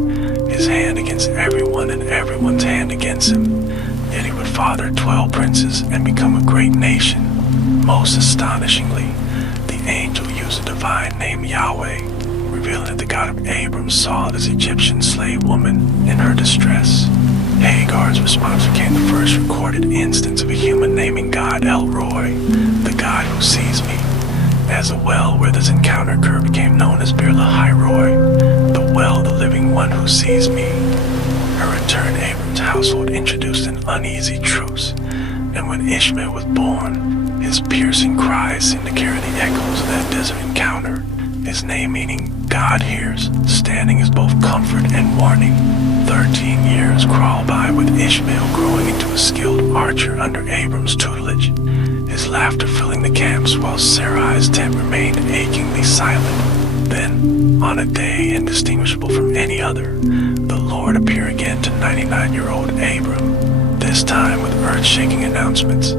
his hand against everyone and everyone's hand against him. Yet he would father 12 princes and become a great nation. Most astonishingly, the angel used a divine name Yahweh, revealing that the God of Abram saw this Egyptian slave woman in her distress. Hagar's response became the first recorded instance of a human naming God El Roy, the God who sees me. As the well where this encounter occurred became known as Bir Lahai Roy, the well, the living one who sees me. Her return to Abram's household introduced an uneasy truce, and when Ishmael was born, his piercing cries seemed to carry the echoes of that desert encounter, his name meaning God hears, standing as both comfort and warning. 13 years crawled by with Ishmael growing into a skilled archer under Abram's tutelage, his laughter filling the camps while Sarai's tent remained achingly silent. Then, on a day indistinguishable from any other, the Lord appeared again to 99-year-old Abram, this time with earth-shaking announcements.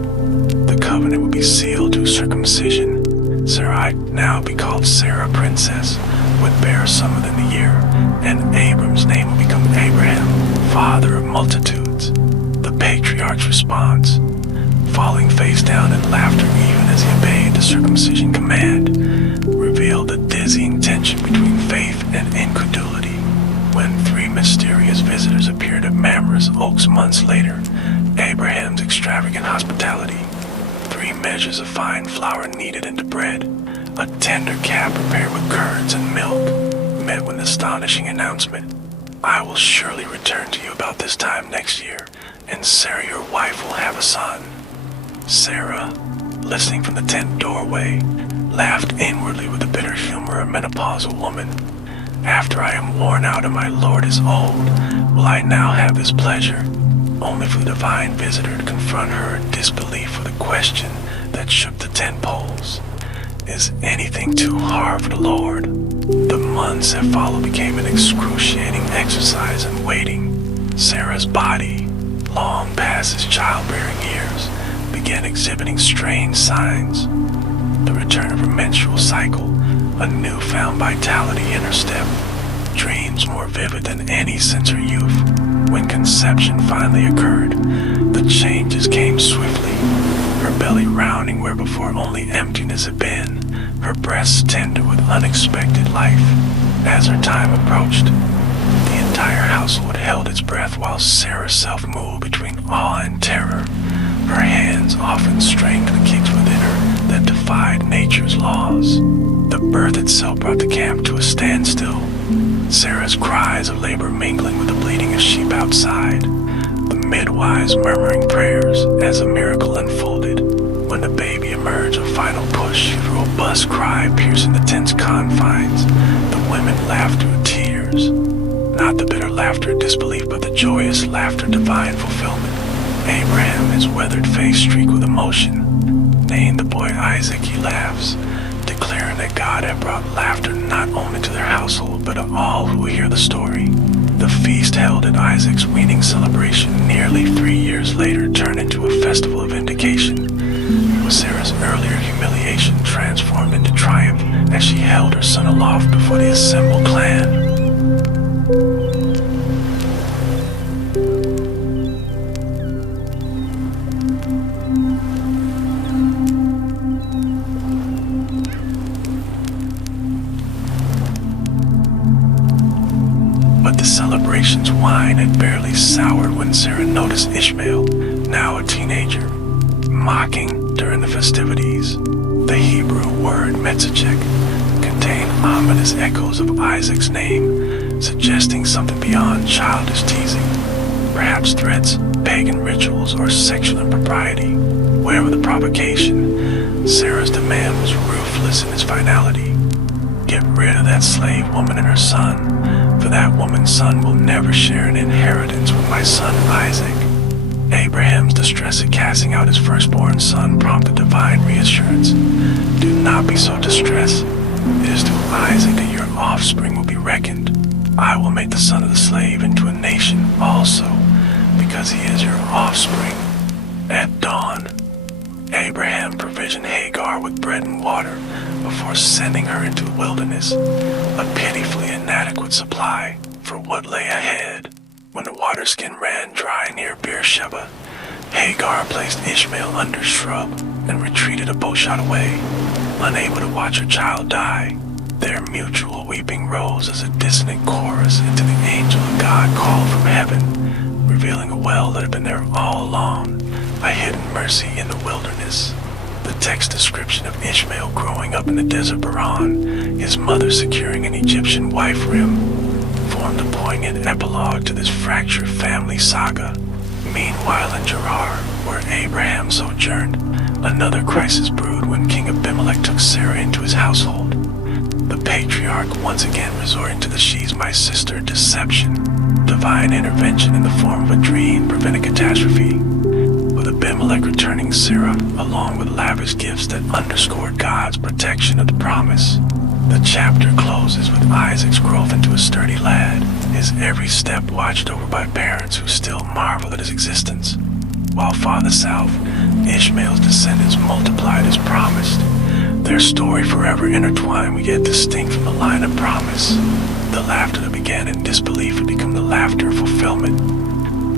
The covenant would be sealed through circumcision. Sarai now be called Sarah Princess, would bear some within the year, and Abram's name would become Abraham, father of multitudes. The patriarch's response, falling face down in laughter even as he obeyed the circumcision command, revealed the dizzying tension between faith and incredulity. When 3 mysterious visitors appeared at Mamre's Oaks months later, Abraham's extravagant hospitality, 3 measures of fine flour kneaded into bread, a tender calf prepared with curds and milk, met with an astonishing announcement. I will surely return to you about this time next year, and Sarah your wife will have a son. Sarah, listening from the tent doorway, laughed inwardly with the bitter humor of a menopausal woman. After I am worn out and my Lord is old, will I now have this pleasure? Only for the divine visitor to confront her in disbelief with a question that shook the tent poles. Is anything too hard for the Lord? The months that followed became an excruciating exercise in waiting. Sarah's body, long past its childbearing years, began exhibiting strange signs. The return of her menstrual cycle, a newfound vitality in her step, dreams more vivid than any since her youth. When conception finally occurred, the changes came swiftly, her belly rounding where before only emptiness had been, her breasts tender with unexpected life. As her time approached, the entire household held its breath while Sarah herself moved between awe and terror. Her hands often strained the kicks within her that defied nature's laws. The birth itself brought the camp to a standstill, Sarah's cries of labor mingling with the bleating of sheep outside, the midwives murmuring prayers as a miracle unfolded. When the baby emerged, a final push, a robust cry piercing the tent's confines, the women laughed through tears. Not the bitter laughter of disbelief, but the joyous laughter of divine fulfillment. Abraham, his weathered face streaked with emotion, named the boy Isaac. He laughs, declaring that God had brought laughter not only to their household, but to all who hear the story. The feast held at Isaac's weaning celebration nearly 3 years later turned into a festival of vindication, with Sarah's earlier humiliation transformed into triumph as she held her son aloft before the assembled clan. The celebration's wine had barely soured when Sarah noticed Ishmael, now a teenager, mocking during the festivities. The Hebrew word metzachek contained ominous echoes of Isaac's name, suggesting something beyond childish teasing, perhaps threats, pagan rituals, or sexual impropriety. Wherever the provocation, Sarah's demand was ruthless in its finality. Get rid of that slave woman and her son, for that woman's son will never share an inheritance with my son Isaac. Abraham's distress at casting out his firstborn son prompted divine reassurance. Do not be so distressed. It is through Isaac that your offspring will be reckoned. I will make the son of the slave into a nation also, because he is your offspring. At dawn, Abraham provisioned Hagar with bread and water before sending her into the wilderness, a pitifully inadequate supply for what lay ahead. When the water skin ran dry near Beersheba, Hagar placed Ishmael under shrub and retreated a bowshot away, unable to watch her child die. Their mutual weeping rose as a dissonant chorus until the angel of God called from heaven, revealing a well that had been there all along, a hidden mercy in the wilderness. The text description of Ishmael growing up in the desert Paran, his mother securing an Egyptian wife rim, formed a poignant epilogue to this fractured family saga. Meanwhile in Gerar, where Abraham sojourned, another crisis brewed when King Abimelech took Sarah into his household. The patriarch once again resorted to the "she's my sister" deception. Divine intervention in the form of a dream prevented catastrophe, with Abimelech returning Sarah along with lavish gifts that underscored God's protection of the promise. The chapter closes with Isaac's growth into a sturdy lad, his every step watched over by parents who still marvel at his existence. While farther south, Ishmael's descendants multiplied as promised, their their story forever intertwined, we get distinct from the line of promise. The laughter that began in disbelief had become the laughter of fulfillment.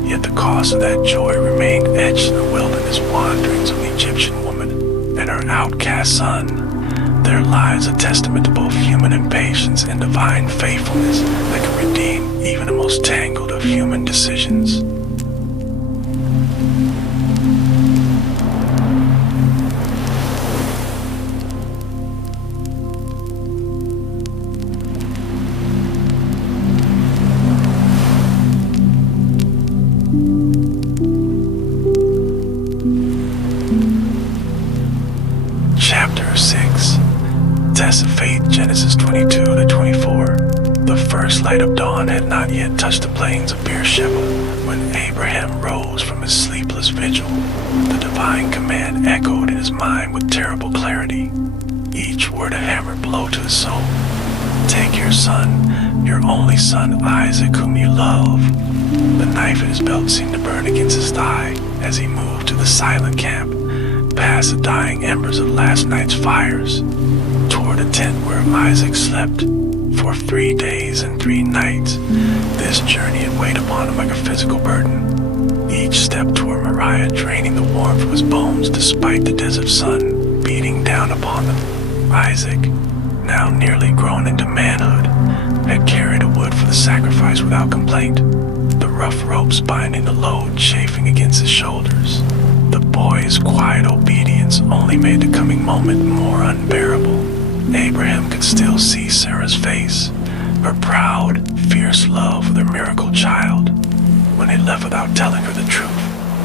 Yet the cost of that joy remained etched in the wilderness wanderings of an Egyptian woman and her outcast son. Their lives a testament to both human impatience and divine faithfulness that can redeem even the most tangled of human decisions. Chapter 6. Test of Faith, Genesis 22 to 24. The first light of dawn had not yet touched the plains of Beersheba when Abraham rose from his sleepless vigil. The divine command echoed in his mind with terrible clarity. Each word a hammer blow to his soul. Take your son, your only son Isaac, whom you love. The knife in his belt seemed to burn against his thigh as he moved to the silent camp, past the dying embers of last night's fires, toward a tent where Isaac slept. For 3 days and 3 nights, this journey had weighed upon him like a physical burden. Each step toward Moriah draining the warmth from his bones despite the desert sun beating down upon them. Isaac, now nearly grown into manhood, had carried the wood for the sacrifice without complaint, the rough ropes binding the load chafing against his shoulders. The boy's quiet obedience only made the coming moment more unbearable. Abraham could still see Sarah's face, her proud, fierce love for their miracle child. When he left without telling her the truth,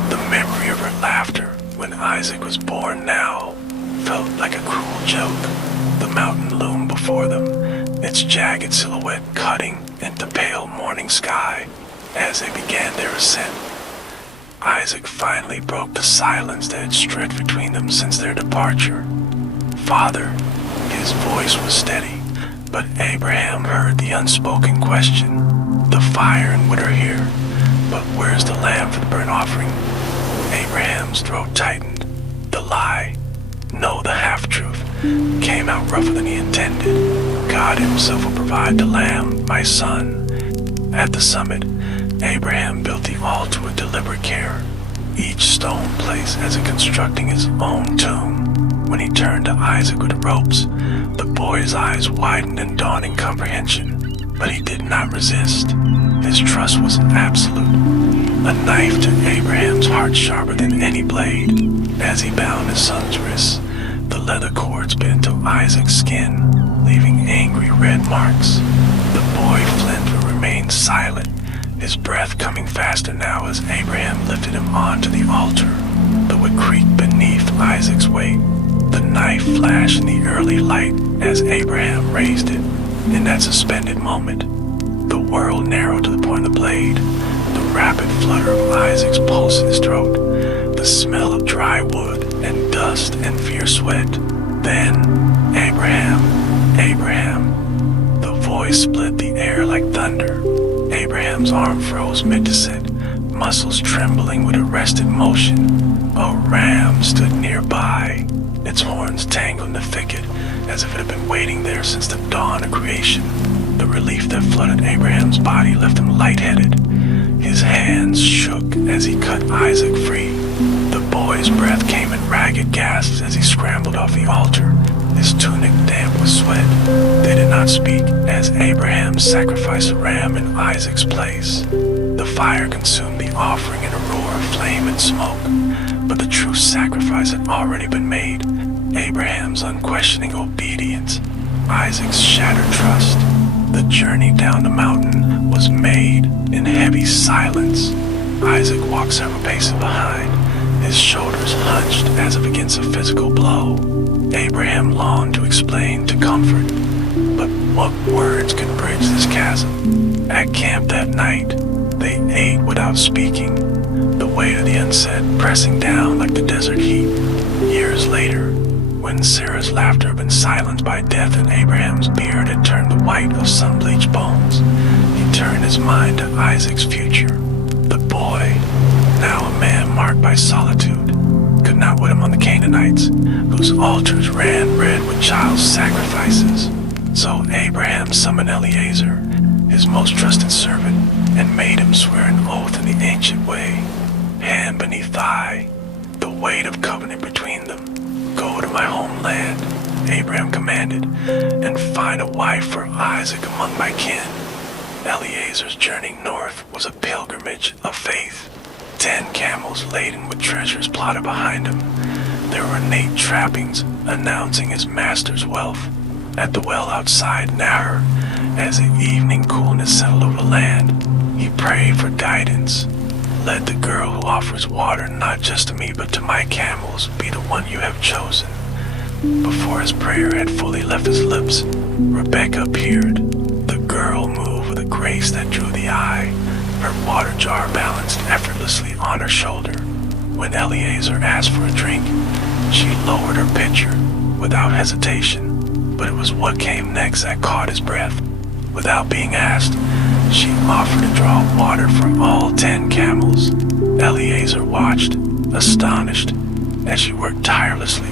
the memory of her laughter when Isaac was born now felt like a cruel joke. The mountain loomed before them, its jagged silhouette cutting into pale morning sky as they began their ascent. Isaac finally broke the silence that had stretched between them since their departure. "Father," his voice was steady, but Abraham heard the unspoken question. "The fire and wood are here, but where's the lamb for the burnt offering?" Abraham's throat tightened. The lie, no, the half-truth, came out rougher than he intended. "God himself will provide the lamb, my son." At the summit, Abraham built the altar with deliberate care, each stone placed as if constructing his own tomb. When he turned to Isaac with the ropes, the boy's eyes widened in dawning comprehension, but he did not resist. His trust was absolute, a knife to Abraham's heart sharper than any blade. As he bound his son's wrists, the leather cords bit into Isaac's skin, leaving angry red marks. The boy flinched but remained silent, his breath coming faster now as Abraham lifted him onto the altar. The wood creaked beneath Isaac's weight. The knife flashed in the early light as Abraham raised it. In that suspended moment, the world narrowed to the point of the blade, the rapid flutter of Isaac's pulse in his throat, the smell of dry wood and dust and fierce sweat. Then, Abraham, Abraham. The voice split the air like thunder. Abraham's arm froze mid-descent, muscles trembling with arrested motion. A ram stood nearby, its horns tangled in the thicket as if it had been waiting there since the dawn of creation. The relief that flooded Abraham's body left him lightheaded. His hands shook as he cut Isaac free. The boy's breath came in ragged gasps as he scrambled off the altar, his tunic damp with sweat. They did not speak as Abraham sacrificed a ram in Isaac's place. The fire consumed the offering in a roar of flame and smoke, but the true sacrifice had already been made. Abraham's unquestioning obedience, Isaac's shattered trust. The journey down the mountain was made in heavy silence. Isaac walked several paces behind, his shoulders hunched as if against a physical blow. Abraham longed to explain, to comfort, but what words could bridge this chasm? At camp that night, they ate without speaking, the weight of the unsaid pressing down like the desert heat. Years later, when Sarah's laughter had been silenced by death and Abraham's beard had turned the white of sun-bleached bones, he turned his mind to Isaac's future. The boy, now a man marked by solitude, could not win him on the Canaanites, whose altars ran red with child sacrifices. So Abraham summoned Eliezer, his most trusted servant, and made him swear an oath in the ancient way, hand beneath thigh, the weight of covenant between them. Go to my homeland, Abraham commanded, and find a wife for Isaac among my kin. Eliezer's journey north was a pilgrimage of faith. 10 camels laden with treasures plodded behind him. There were ornate trappings announcing his master's wealth. At the well outside Nahor, as the evening coolness settled over the land, he prayed for guidance. Let the girl who offers water not just to me but to my camels be the one you have chosen. Before his prayer had fully left his lips, Rebekah appeared. The girl moved with a grace that drew the eye, her water jar balanced effortlessly on her shoulder. When Eliezer asked for a drink, she lowered her pitcher without hesitation, but it was what came next that caught his breath. Without being asked, she offered to draw water for all 10 camels. Eliezer watched, astonished, as she worked tirelessly,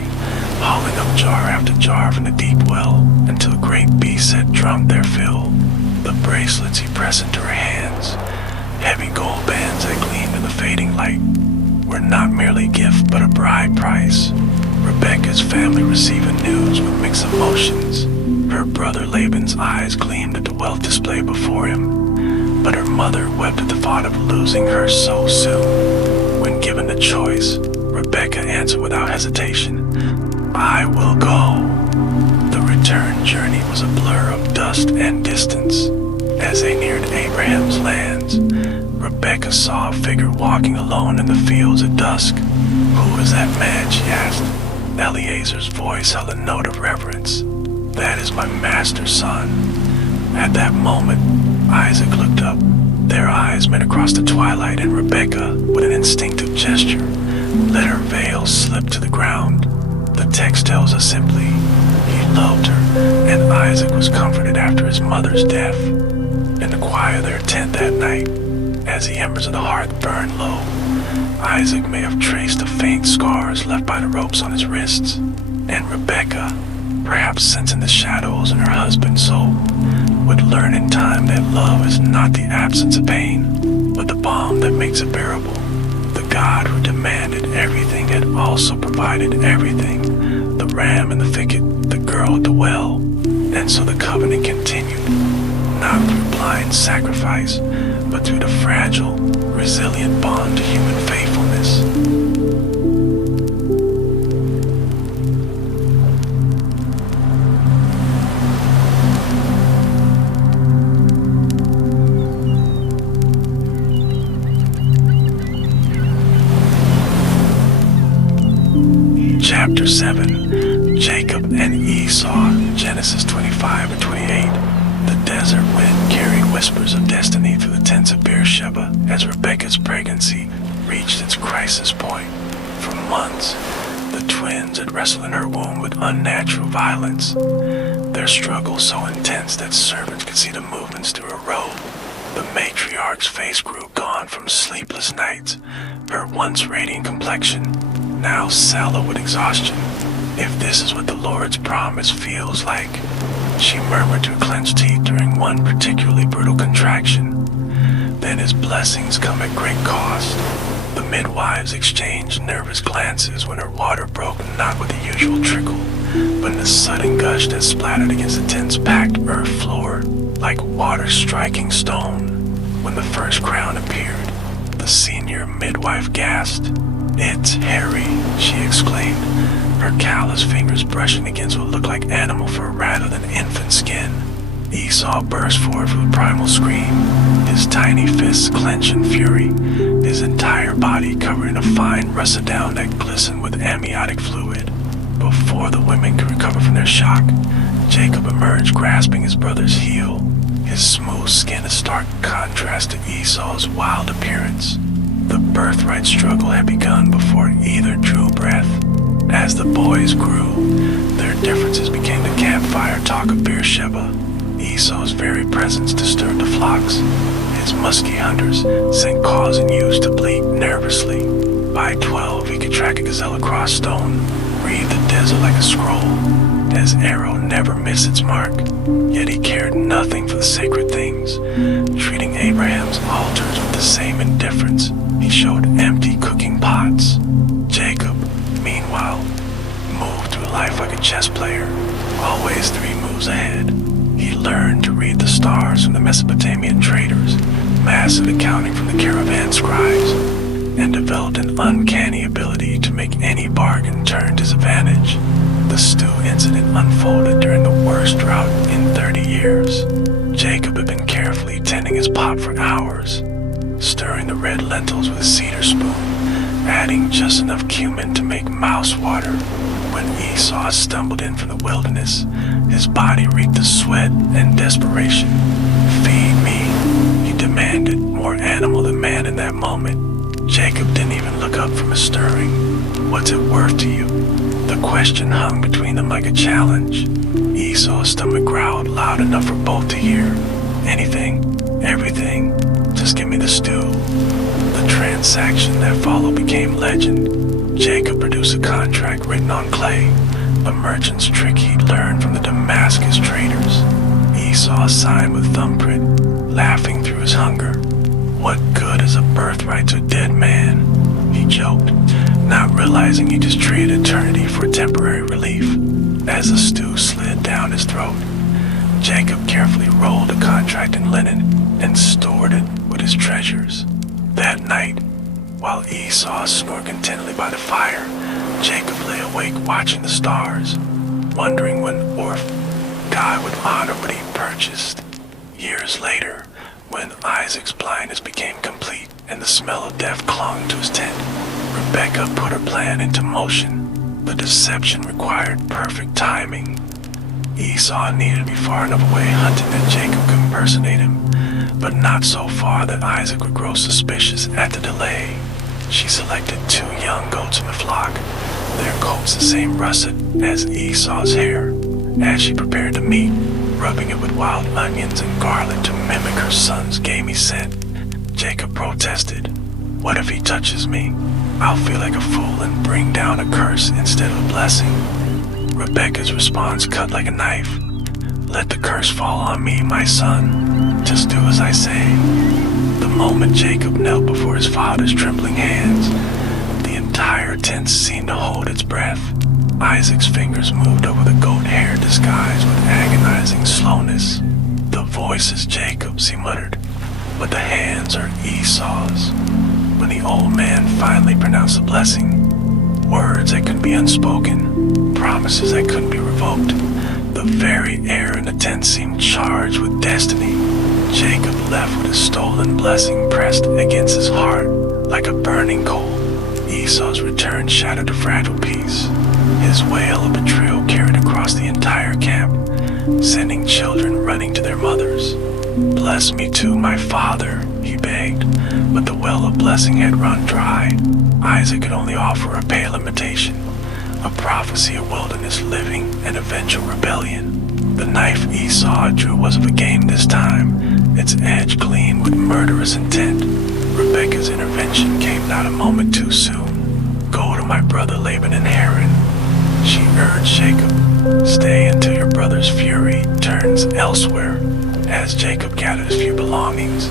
hauling up jar after jar from the deep well until a great beast had drunk their fill. The bracelets he pressed into her hands, heavy gold bands that gleamed in the fading light, were not merely a gift but a bride price. Rebekah's family received the news with mixed emotions. Her brother Laban's eyes gleamed at the wealth displayed before him, but her mother wept at the thought of losing her so soon. When given the choice, Rebekah answered without hesitation, I will go. The return journey was a blur of dust and distance. As they neared Abraham's lands, Rebekah saw a figure walking alone in the fields at dusk. Who is that man? She asked. Eliezer's voice held a note of reverence. That is my master's son. At that moment, Isaac looked up. Their eyes met across the twilight, and Rebekah, with an instinctive gesture, let her veil slip to the ground. The text tells us simply, he loved her, and Isaac was comforted after his mother's death. In the quiet of their tent that night, as the embers of the hearth burned low, Isaac may have traced the faint scars left by the ropes on his wrists, and Rebekah, perhaps sensing the shadows in her husband's soul, would learn in time that love is not the absence of pain, but the balm that makes it bearable. The God who demanded everything had also provided everything, the ram in the thicket, the girl at the well, and so the covenant continued, not through blind sacrifice, but through the fragile, resilient bond to human faithfulness. Chapter 7, Jacob and Esau, Genesis 25 and 28. The desert wind carried whispers of destiny through the tents of Beersheba as Rebekah's pregnancy reached its crisis point. For months, the twins had wrestled in her womb with unnatural violence, their struggle so intense that servants could see the movements through her robe. The matriarch's face grew gaunt from sleepless nights, her once radiant complexion now sallow with exhaustion. If this is what the Lord's promise feels like, she murmured through clenched teeth during one particularly brutal contraction, then his blessings come at great cost. The midwives exchanged nervous glances when her water broke not with the usual trickle, but in a sudden gush that splattered against the tent's packed earth floor, like water striking stone. When the first crown appeared, the senior midwife gasped. It's Harry, she exclaimed, her callous fingers brushing against what looked like animal fur rather than infant skin. Esau burst forth with a primal scream, his tiny fists clenched in fury, his entire body covered in a fine russet down that glistened with amniotic fluid. Before the women could recover from their shock, Jacob emerged grasping his brother's heel, his smooth skin a stark contrast to Esau's wild appearance. The birthright struggle had begun before either drew breath. As the boys grew, their differences became the campfire talk of Beersheba. Esau's very presence disturbed the flocks. His musky hunters sent calls and ewes to bleat nervously. By 12, he could track a gazelle across stone, read the desert like a scroll. His arrow never missed its mark, yet he cared nothing for the sacred things, treating Abraham's altars with the same indifference he showed empty cooking pots. Jacob, meanwhile, moved through life like a chess player, always 3 moves ahead. He learned to read the stars from the Mesopotamian traders, massive accounting from the caravan scribes, and developed an uncanny ability to make any bargain turn to his advantage. The stew incident unfolded during the worst drought in 30 years. Jacob had been carefully tending his pot for hours, stirring the red lentils with a cedar spoon, adding just enough cumin to make mouse water. When Esau stumbled in from the wilderness, his body reeked of sweat and desperation. "Feed me," he demanded, more animal than man in that moment. Jacob didn't even look up from his stirring. "What's it worth to you?" The question hung between them like a challenge. Esau's stomach growled loud enough for both to hear. "Anything, everything, just give me the stew." The transaction that followed became legend. Jacob produced a contract written on clay, a merchant's trick he'd learned from the Damascus traders. Esau signed with thumbprint, laughing through his hunger. "What good is a birthright to a dead man?" he joked, not realizing he just traded eternity for temporary relief. As the stew slid down his throat, Jacob carefully rolled the contract in linen and stored it with his treasures. That night, while Esau snored contentedly by the fire, Jacob lay awake watching the stars, wondering when God would honor what he purchased. Years later, when Isaac's blindness became complete and the smell of death clung to his tent, Rebekah put her plan into motion. The deception required perfect timing. Esau needed to be far enough away hunting that Jacob could impersonate him, but not so far that Isaac would grow suspicious at the delay. She selected 2 young goats from the flock, their coats the same russet as Esau's hair, as she prepared the meat, rubbing it with wild onions and garlic to mimic her son's gamey scent. Jacob protested. "What if he touches me? I'll feel like a fool and bring down a curse instead of a blessing." Rebekah's response cut like a knife. "Let the curse fall on me, my son. Just do as I say." The moment Jacob knelt before his father's trembling hands, the entire tent seemed to hold its breath. Isaac's fingers moved over the goat hair disguised with agonizing slowness. "The voice is Jacob's," he muttered, "but the hands are Esau's." When the old man finally pronounced the blessing, words that couldn't be unspoken, promises that couldn't be revoked, the very air in the tent seemed charged with destiny. Jacob left with his stolen blessing pressed against his heart like a burning coal. Esau's return shattered the fragile peace. His wail of betrayal carried across the entire camp, sending children running to their mothers. "Bless me too, my father," he begged, but the well of blessing had run dry. Isaac could only offer a pale imitation, a prophecy of wilderness living and eventual rebellion. The knife Esau drew was of a game this time, its edge gleamed with murderous intent. Rebekah's intervention came not a moment too soon. "Go to my brother Laban in Haran," she urged Jacob. "Stay until your brother's fury turns elsewhere." As Jacob gathered his few belongings,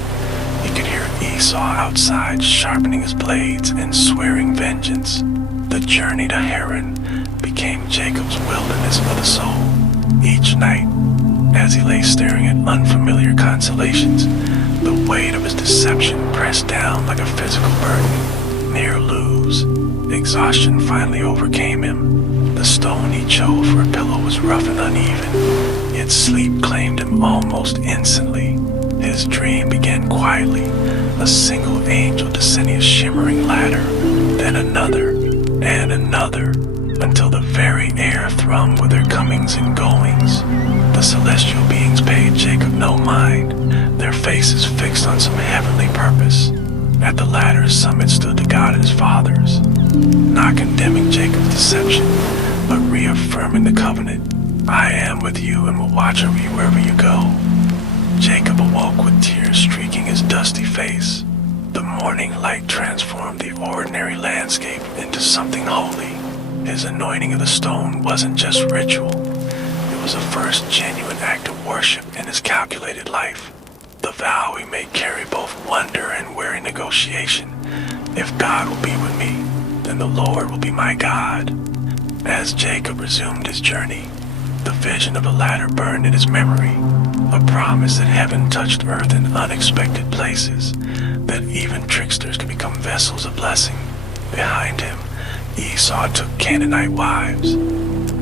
he could hear Esau outside sharpening his blades and swearing vengeance. The journey to Haran became Jacob's wilderness for the soul. Each night, as he lay staring at unfamiliar constellations, the weight of his deception pressed down like a physical burden. Near lose, exhaustion finally overcame him. The stone he chose for a pillow was rough and uneven, yet sleep claimed him almost instantly. His dream began quietly, a single angel descending a shimmering ladder, then another, and another, until the very air thrummed with their comings and goings. The celestial beings paid Jacob no mind, their faces fixed on some heavenly purpose. At the ladder's summit stood the God of his fathers, not condemning Jacob's deception, but reaffirming the covenant. "I am with you and will watch over you wherever you go." Jacob awoke with tears streaking his dusty face. The morning light transformed the ordinary landscape into something holy. His anointing of the stone wasn't just ritual. It was the first genuine act of worship in his calculated life. The vow he made carried both wonder and wary negotiation. If God will be with me, then the Lord will be my God. As Jacob resumed his journey, the vision of the ladder burned in his memory, a promise that heaven touched earth in unexpected places, that even tricksters could become vessels of blessing. Behind him, Esau took Canaanite wives,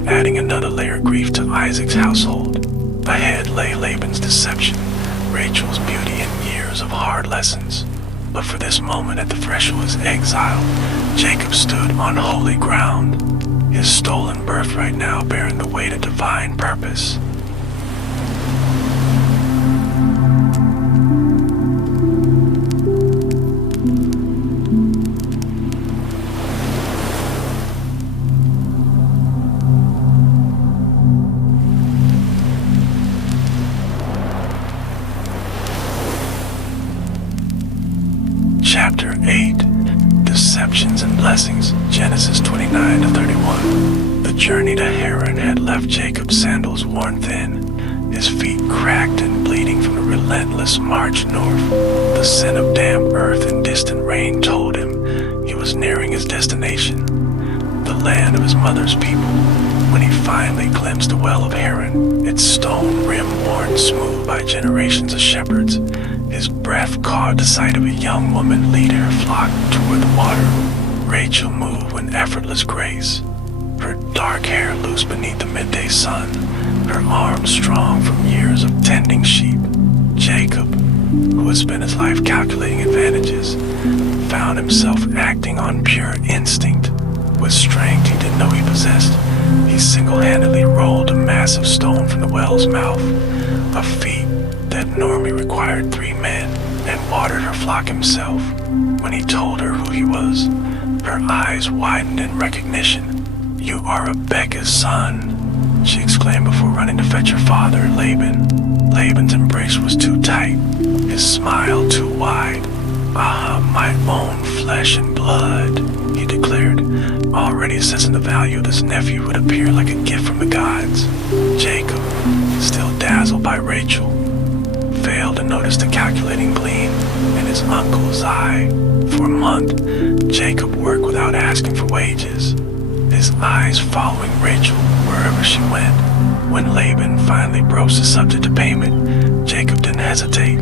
adding another layer of grief to Isaac's household. Ahead lay Laban's deception, Rachel's beauty, and years of hard lessons. But for this moment at the threshold of his exile, Jacob stood on holy ground, his stolen birthright now bearing the weight of divine purpose. Chapter 8, Deceptions and Blessings, Genesis 29 to 31. The journey to Haran had left Jacob's sandals worn thin, his feet cracked and bleeding from the relentless march north. The scent of damp earth and distant rain told him he was nearing his destination, the land of his mother's people. When he finally glimpsed the well of Haran, its stone rim worn smooth by generations of shepherds, his breath caught the sight of a young woman leading her flock toward the water. Rachel moved with effortless grace, her dark hair loose beneath the midday sun, her arms strong from years of tending sheep. Jacob, who had spent his life calculating advantages, found himself acting on pure instinct. With strength he didn't know he possessed, he single-handedly rolled a massive stone from the well's mouth, a feat that normally required 3 men, and watered her flock himself. When he told her who he was, her eyes widened in recognition. "You are Rebekah's son," she exclaimed before running to fetch her father, Laban. Laban's embrace was too tight, his smile too wide. "Ah, my own flesh and blood," he declared, already sensing the value of this nephew who would appear like a gift from the gods. Jacob, still dazzled by Rachel, failed to notice the calculating gleam in his uncle's eye. For a month, Jacob worked without asking for wages, his eyes following Rachel wherever she went. When Laban finally broached the subject of payment, Jacob didn't hesitate.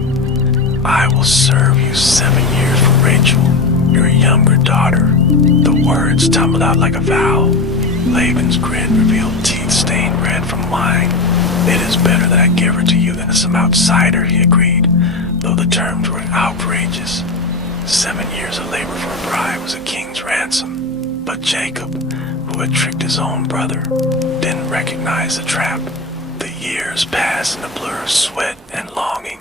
"I will serve you 7 years for Rachel, your younger daughter." The words tumbled out like a vow. Laban's grin revealed teeth stained red from wine. "It is better that I give her to you than to some outsider," he agreed, though the terms were outrageous. 7 years of labor for a bride was a king's ransom. But Jacob, who had tricked his own brother, didn't recognize the trap. The years passed in a blur of sweat and longing.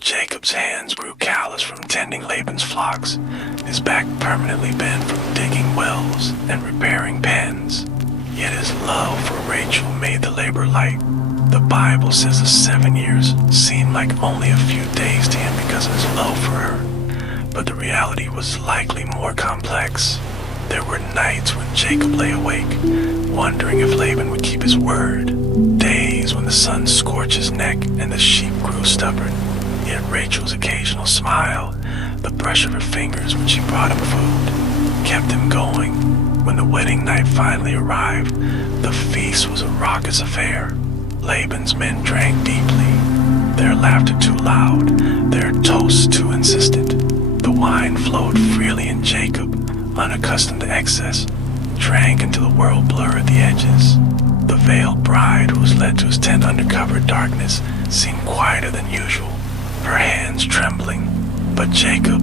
Jacob's hands grew callous from tending Laban's flocks, his back permanently bent from digging wells and repairing pens. Yet his love for Rachel made the labor light. The Bible says the 7 years seemed like only a few days to him because of his love for her. But the reality was likely more complex. There were nights when Jacob lay awake, wondering if Laban would keep his word. Days when the sun scorched his neck and the sheep grew stubborn. Yet Rachel's occasional smile, the brush of her fingers when she brought him food, kept him going. When the wedding night finally arrived, the feast was a raucous affair. Laban's men drank deeply, their laughter too loud, their toasts too insistent. The wine flowed freely, and Jacob, unaccustomed to excess, drank until the world blurred the edges. The veiled bride who was led to his tent under cover of darkness seemed quieter than usual, her hands trembling. But Jacob,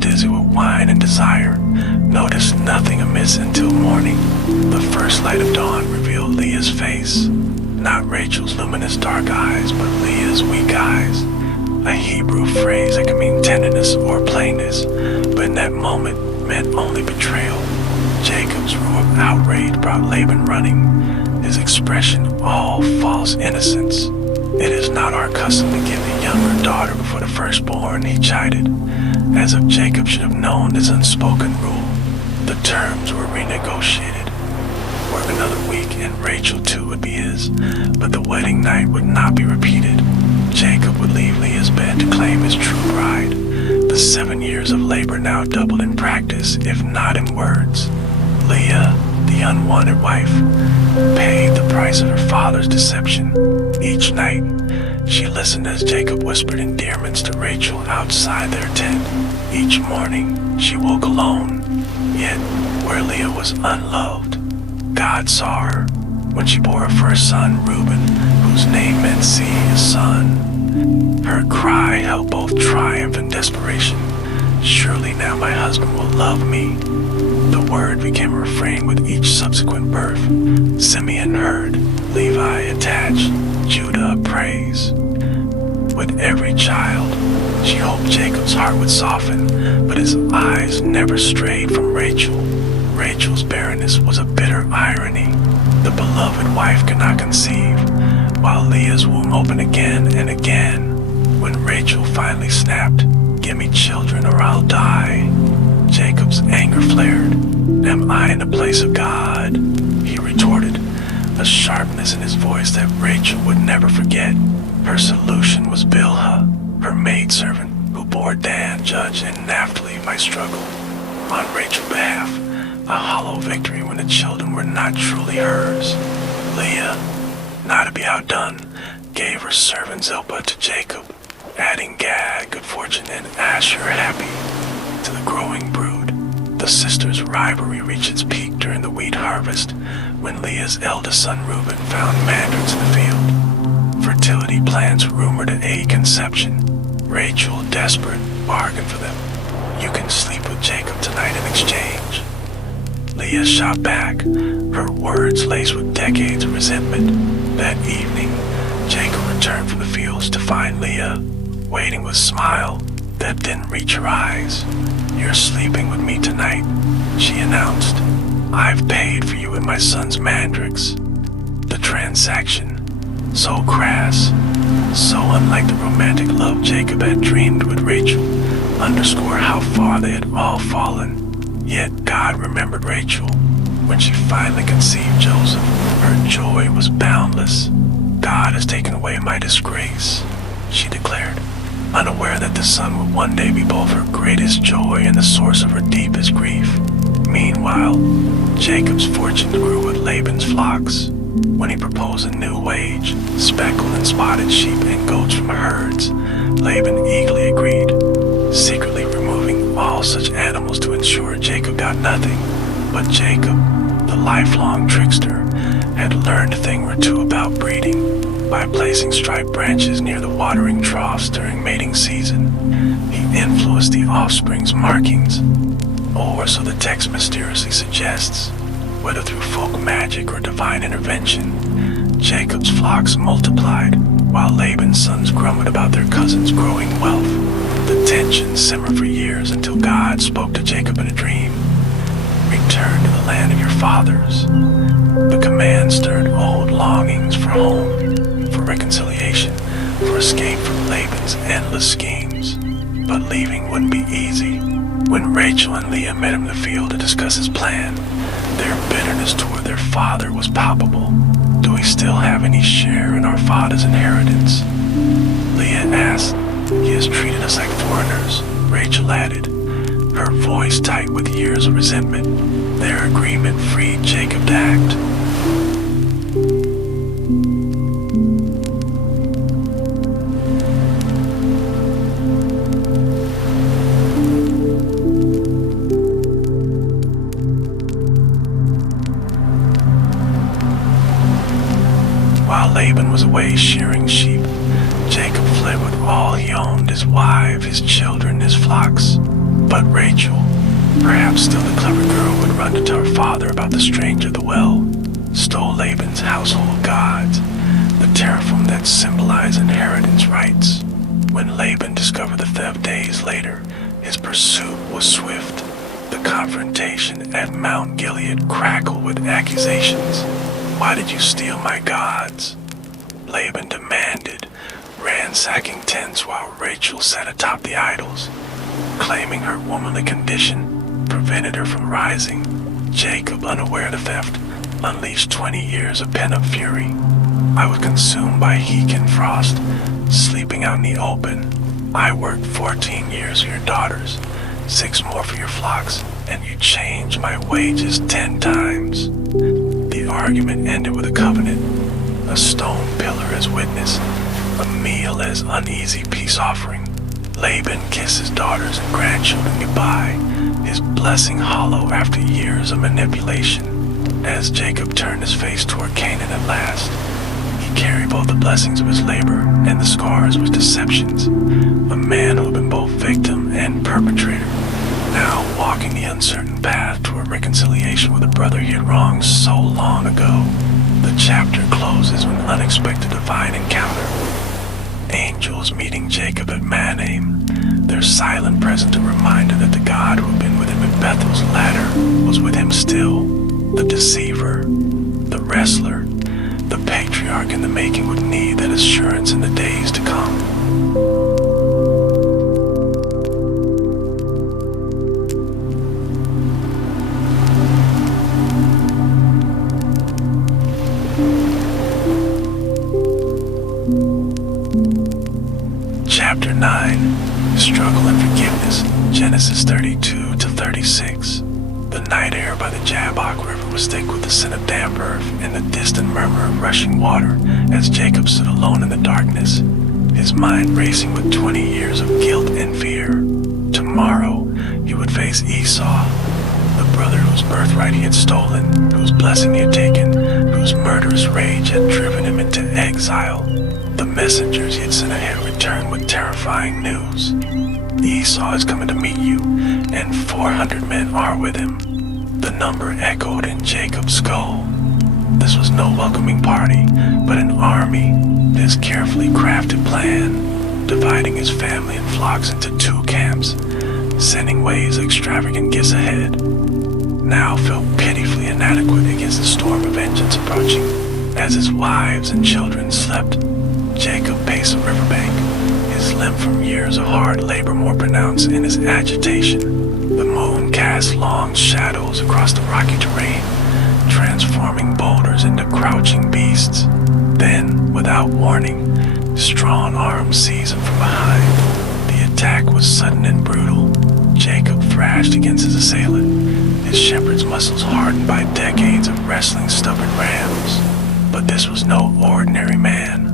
dizzy with wine and desire, noticed nothing amiss until morning. The first light of dawn revealed Leah's face. Not Rachel's luminous dark eyes, but Leah's weak eyes. A Hebrew phrase that can mean tenderness or plainness, but in that moment meant only betrayal. Jacob's roar of outrage brought Laban running, his expression all false innocence. "It is not our custom to give the younger daughter before the firstborn," he chided, as if Jacob should have known this unspoken rule. The terms were renegotiated. For another week, and Rachel too would be his, but the wedding night would not be repeated. Jacob would leave Leah's bed to claim his true bride. The 7 years of labor now doubled in practice, if not in words. Leah, the unwanted wife, paid the price of her father's deception. Each night, she listened as Jacob whispered endearments to Rachel outside their tent. Each morning, she woke alone, yet where Leah was unloved, God saw her when she bore her first son, Reuben, whose name meant "sea," his son. Her cry held both triumph and desperation. "Surely now my husband will love me." The word became a refrain with each subsequent birth. Simeon heard, Levi attached, Judah praise. With every child, she hoped Jacob's heart would soften, but his eyes never strayed from Rachel. Rachel's barrenness was a bitter irony. The beloved wife could not conceive, while Leah's womb opened again and again. When Rachel finally snapped, "Give me children or I'll die," Jacob's anger flared. "Am I in the place of God?" he retorted, a sharpness in his voice that Rachel would never forget. Her solution was Bilhah, her maidservant, who bore Dan, Judge, and Naphtali might struggle on Rachel's behalf. A hollow victory when the children were not truly hers. Leah, not to be outdone, gave her servant Zilpah to Jacob, adding Gad, good fortune, and Asher, happy, to the growing brood. The sisters' rivalry reached its peak during the wheat harvest, when Leah's eldest son Reuben found mandrakes in the field. Fertility plants rumored to aid conception. Rachel, desperate, bargained for them. "You can sleep with Jacob tonight in exchange." Leah shot back, her words laced with decades of resentment. That evening, Jacob returned from the fields to find Leah, waiting with a smile that didn't reach her eyes. "You're sleeping with me tonight," she announced. "I've paid for you and my son's mandrakes." The transaction, so crass, so unlike the romantic love Jacob had dreamed with Rachel, underscored how far they had all fallen. Yet God remembered Rachel. When she finally conceived Joseph, her joy was boundless. "God has taken away my disgrace," she declared, unaware that the son would one day be both her greatest joy and the source of her deepest grief. Meanwhile, Jacob's fortunes grew with Laban's flocks. When he proposed a new wage, speckled and spotted sheep and goats from herds, Laban eagerly agreed, secretly removing all such animals to ensure Jacob got nothing. But Jacob, the lifelong trickster, had learned a thing or two about breeding by placing striped branches near the watering troughs during mating season. He influenced the offspring's markings, or so the text mysteriously suggests. Whether through folk magic or divine intervention, Jacob's flocks multiplied, while Laban's sons grumbled about their cousin's growing wealth. The tension simmered for years until God spoke to Jacob in a dream. "Return to the land of your fathers." The command stirred old longings for home, for reconciliation, for escape from Laban's endless schemes. But leaving wouldn't be easy. When Rachel and Leah met him in the field to discuss his plan, their bitterness toward their father was palpable. "Do we still have any share in our father's inheritance?" Leah asked. "He has treated us like foreigners," Rachel added, her voice tight with years of resentment. Their agreement freed Jacob to act. While Laban was away shearing sheep, Jacob fled with all he owned, his wife, his children, his flocks. But Rachel, perhaps still the clever girl, would run to tell her father about the stranger at the well, stole Laban's household gods, the teraphim that symbolized inheritance rights. When Laban discovered the theft days later, his pursuit was swift. The confrontation at Mount Gilead crackled with accusations. "Why did you steal my gods?" Laban demanded, ransacking tents while Rachel sat atop the idols. Claiming her womanly condition prevented her from rising, Jacob, unaware of the theft, unleashed 20 years of pent-up fury. I was consumed by heat and frost, sleeping out in the open. I worked 14 years for your daughters, 6 more for your flocks, and you changed my wages 10 times. The argument ended with a covenant, a stone pillar as witness, a meal as uneasy peace offering. Laban kissed his daughters and grandchildren goodbye, his blessing hollow after years of manipulation. As Jacob turned his face toward Canaan at last, he carried both the blessings of his labor and the scars of his deceptions. A man who had been both victim and perpetrator, now walking the uncertain path toward reconciliation with a brother he had wronged so long ago. The chapter closes with an unexpected divine encounter. Angels meeting Jacob at Manaim, their silent presence a reminder that the God who had been with him at Bethel's ladder was with him still. The deceiver, the wrestler, the patriarch in the making would need that assurance in the days to come. Chapter 9, Struggle and Forgiveness, Genesis 32 to 36. The night air by the Jabbok River was thick with the scent of damp earth and the distant murmur of rushing water as Jacob stood alone in the darkness, his mind racing with 20 years of guilt and fear. Tomorrow, he would face Esau, the brother whose birthright he had stolen, whose blessing he had taken, whose murderous rage had driven him into exile. The messengers he had sent ahead returned with terrifying news. Esau is coming to meet you, and 400 men are with him. The number echoed in Jacob's skull. This was no welcoming party, but an army, his carefully crafted plan, dividing his family and flocks into 2 camps, sending waves of extravagant gifts ahead. Now felt pitifully inadequate against the storm of vengeance approaching. As his wives and children slept, Jacob paced the riverbank, his limp from years of hard labor more pronounced in his agitation. The moon cast long shadows across the rocky terrain, transforming boulders into crouching beasts. Then, without warning, strong arms seized him from behind. The attack was sudden and brutal. Jacob thrashed against his assailant, his shepherd's muscles hardened by decades of wrestling stubborn rams. But this was no ordinary man.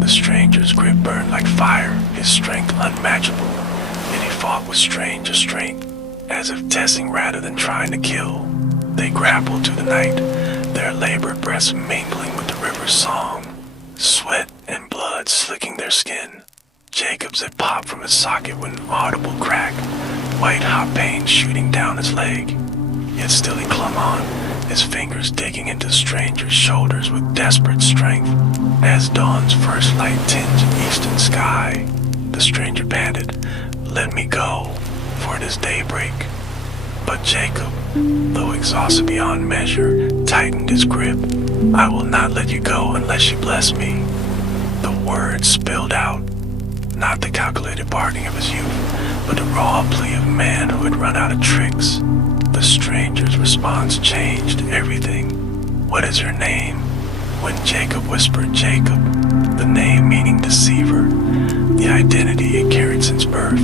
The stranger's grip burned like fire, his strength unmatchable, yet he fought with strange restraint, as if testing rather than trying to kill. They grappled through the night, their labored breaths mingling with the river's song, sweat and blood slicking their skin. Jacob's had popped from his socket with an audible crack, white hot pain shooting down his leg. Yet still he clung on, his fingers digging into the stranger's shoulders with desperate strength. As dawn's first light tinged the eastern sky, the stranger panted, "Let me go, for it is daybreak." But Jacob, though exhausted beyond measure, tightened his grip. "I will not let you go unless you bless me." The words spilled out, not the calculated bargaining of his youth, but the raw plea of a man who had run out of tricks. The stranger's response changed everything. "What is your name?" When Jacob whispered Jacob, the name meaning deceiver, the identity he had carried since birth,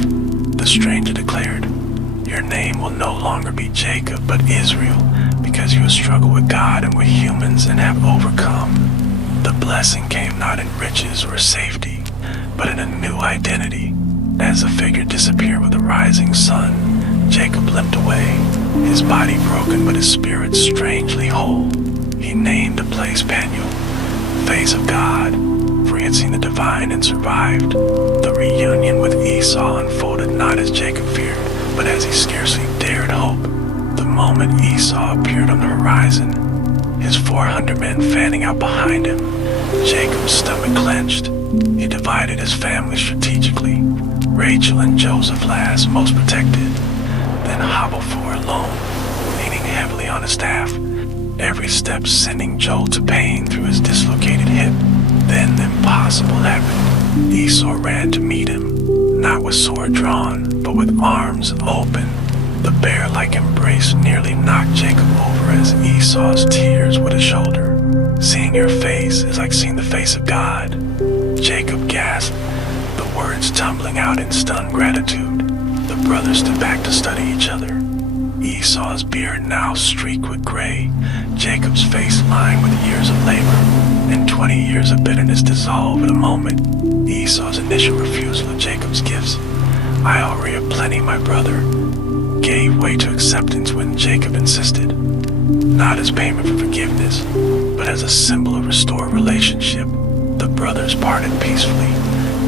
the stranger declared, "Your name will no longer be Jacob, but Israel, because you have struggled with God and with humans and have overcome." The blessing came not in riches or safety, but in a new identity. As the figure disappeared with the rising sun, Jacob limped away, his body broken but his spirit strangely whole. He named the place Peniel, face of God, for he had seen the divine and survived. The reunion with Esau unfolded not as Jacob feared, but as he scarcely dared hope. The moment Esau appeared on the horizon, his 400 men fanning out behind him, Jacob's stomach clenched. He divided his family strategically, Rachel and Joseph last, most protected, then hobbled forward alone, leaning heavily on his staff, every step sending jolts of pain through his dislocated hip. Then the impossible happened. Esau ran to meet him, not with sword drawn, but with arms open. The bear-like embrace nearly knocked Jacob over as Esau's tears would his shoulder. Seeing your face is like seeing the face of God. Jacob gasped, the words tumbling out in stunned gratitude. The brothers stood back to study each other. Esau's beard now streaked with gray, Jacob's face lined with years of labor, and 20 years of bitterness dissolved in a moment. Esau's initial refusal of Jacob's gifts, "I already have plenty, my brother," gave way to acceptance when Jacob insisted, not as payment for forgiveness, but as a symbol of restored relationship. The brothers parted peacefully.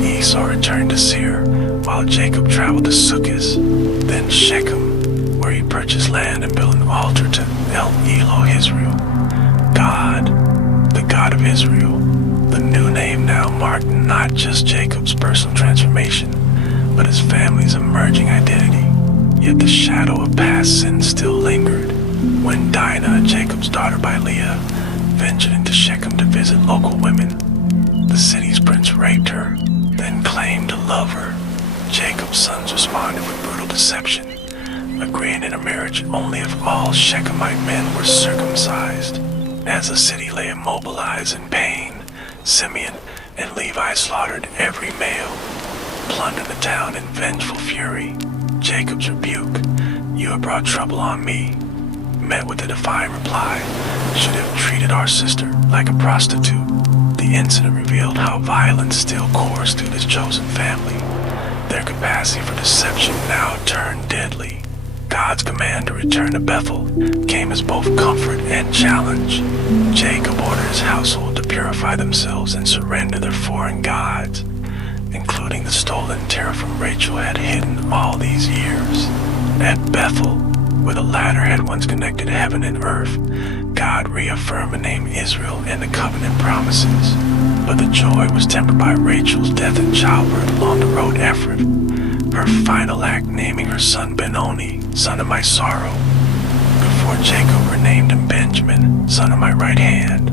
Esau returned to Seir, while Jacob traveled to Sukkot, then Shechem, where he purchased land and built an altar to El Eloh Israel. God, the God of Israel. The new name now marked not just Jacob's personal transformation, but his family's emerging identity. Yet the shadow of past sin still lingered. When Dinah, Jacob's daughter by Leah, ventured into Shechem to visit local women, the city's prince raped her, then claimed to love her. Jacob's sons responded with brutal deception, agreeing in a marriage only if all Shechemite men were circumcised. As the city lay immobilized in pain, Simeon and Levi slaughtered every male, plundered the town in vengeful fury. Jacob's rebuke, "You have brought trouble on me," met with a defiant reply, "Should have treated our sister like a prostitute." The incident revealed how violence still coursed through this chosen family. Their capacity for deception now turned deadly. God's command to return to Bethel came as both comfort and challenge. Jacob ordered his household to purify themselves and surrender their foreign gods, including the stolen teraphim Rachel had hidden all these years. At Bethel, where the latter had once connected heaven and earth, God reaffirmed the name Israel and the covenant promises. But the joy was tempered by Rachel's death in childbirth along the road Ephrath, her final act naming her son Benoni, son of my sorrow, before Jacob renamed him Benjamin, son of my right hand.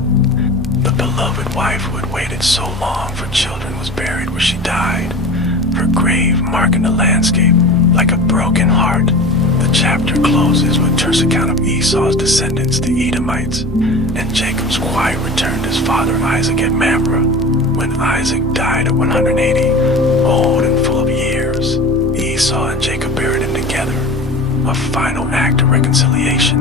The beloved wife who had waited so long for children was buried where she died, her grave marking the landscape like a broken heart. The chapter closes with terse account of Esau's descendants, the Edomites, and Jacob's quiet return to his father Isaac at Mamre. When Isaac died at 180, old and full of years, Esau and Jacob buried him together, a final act of reconciliation.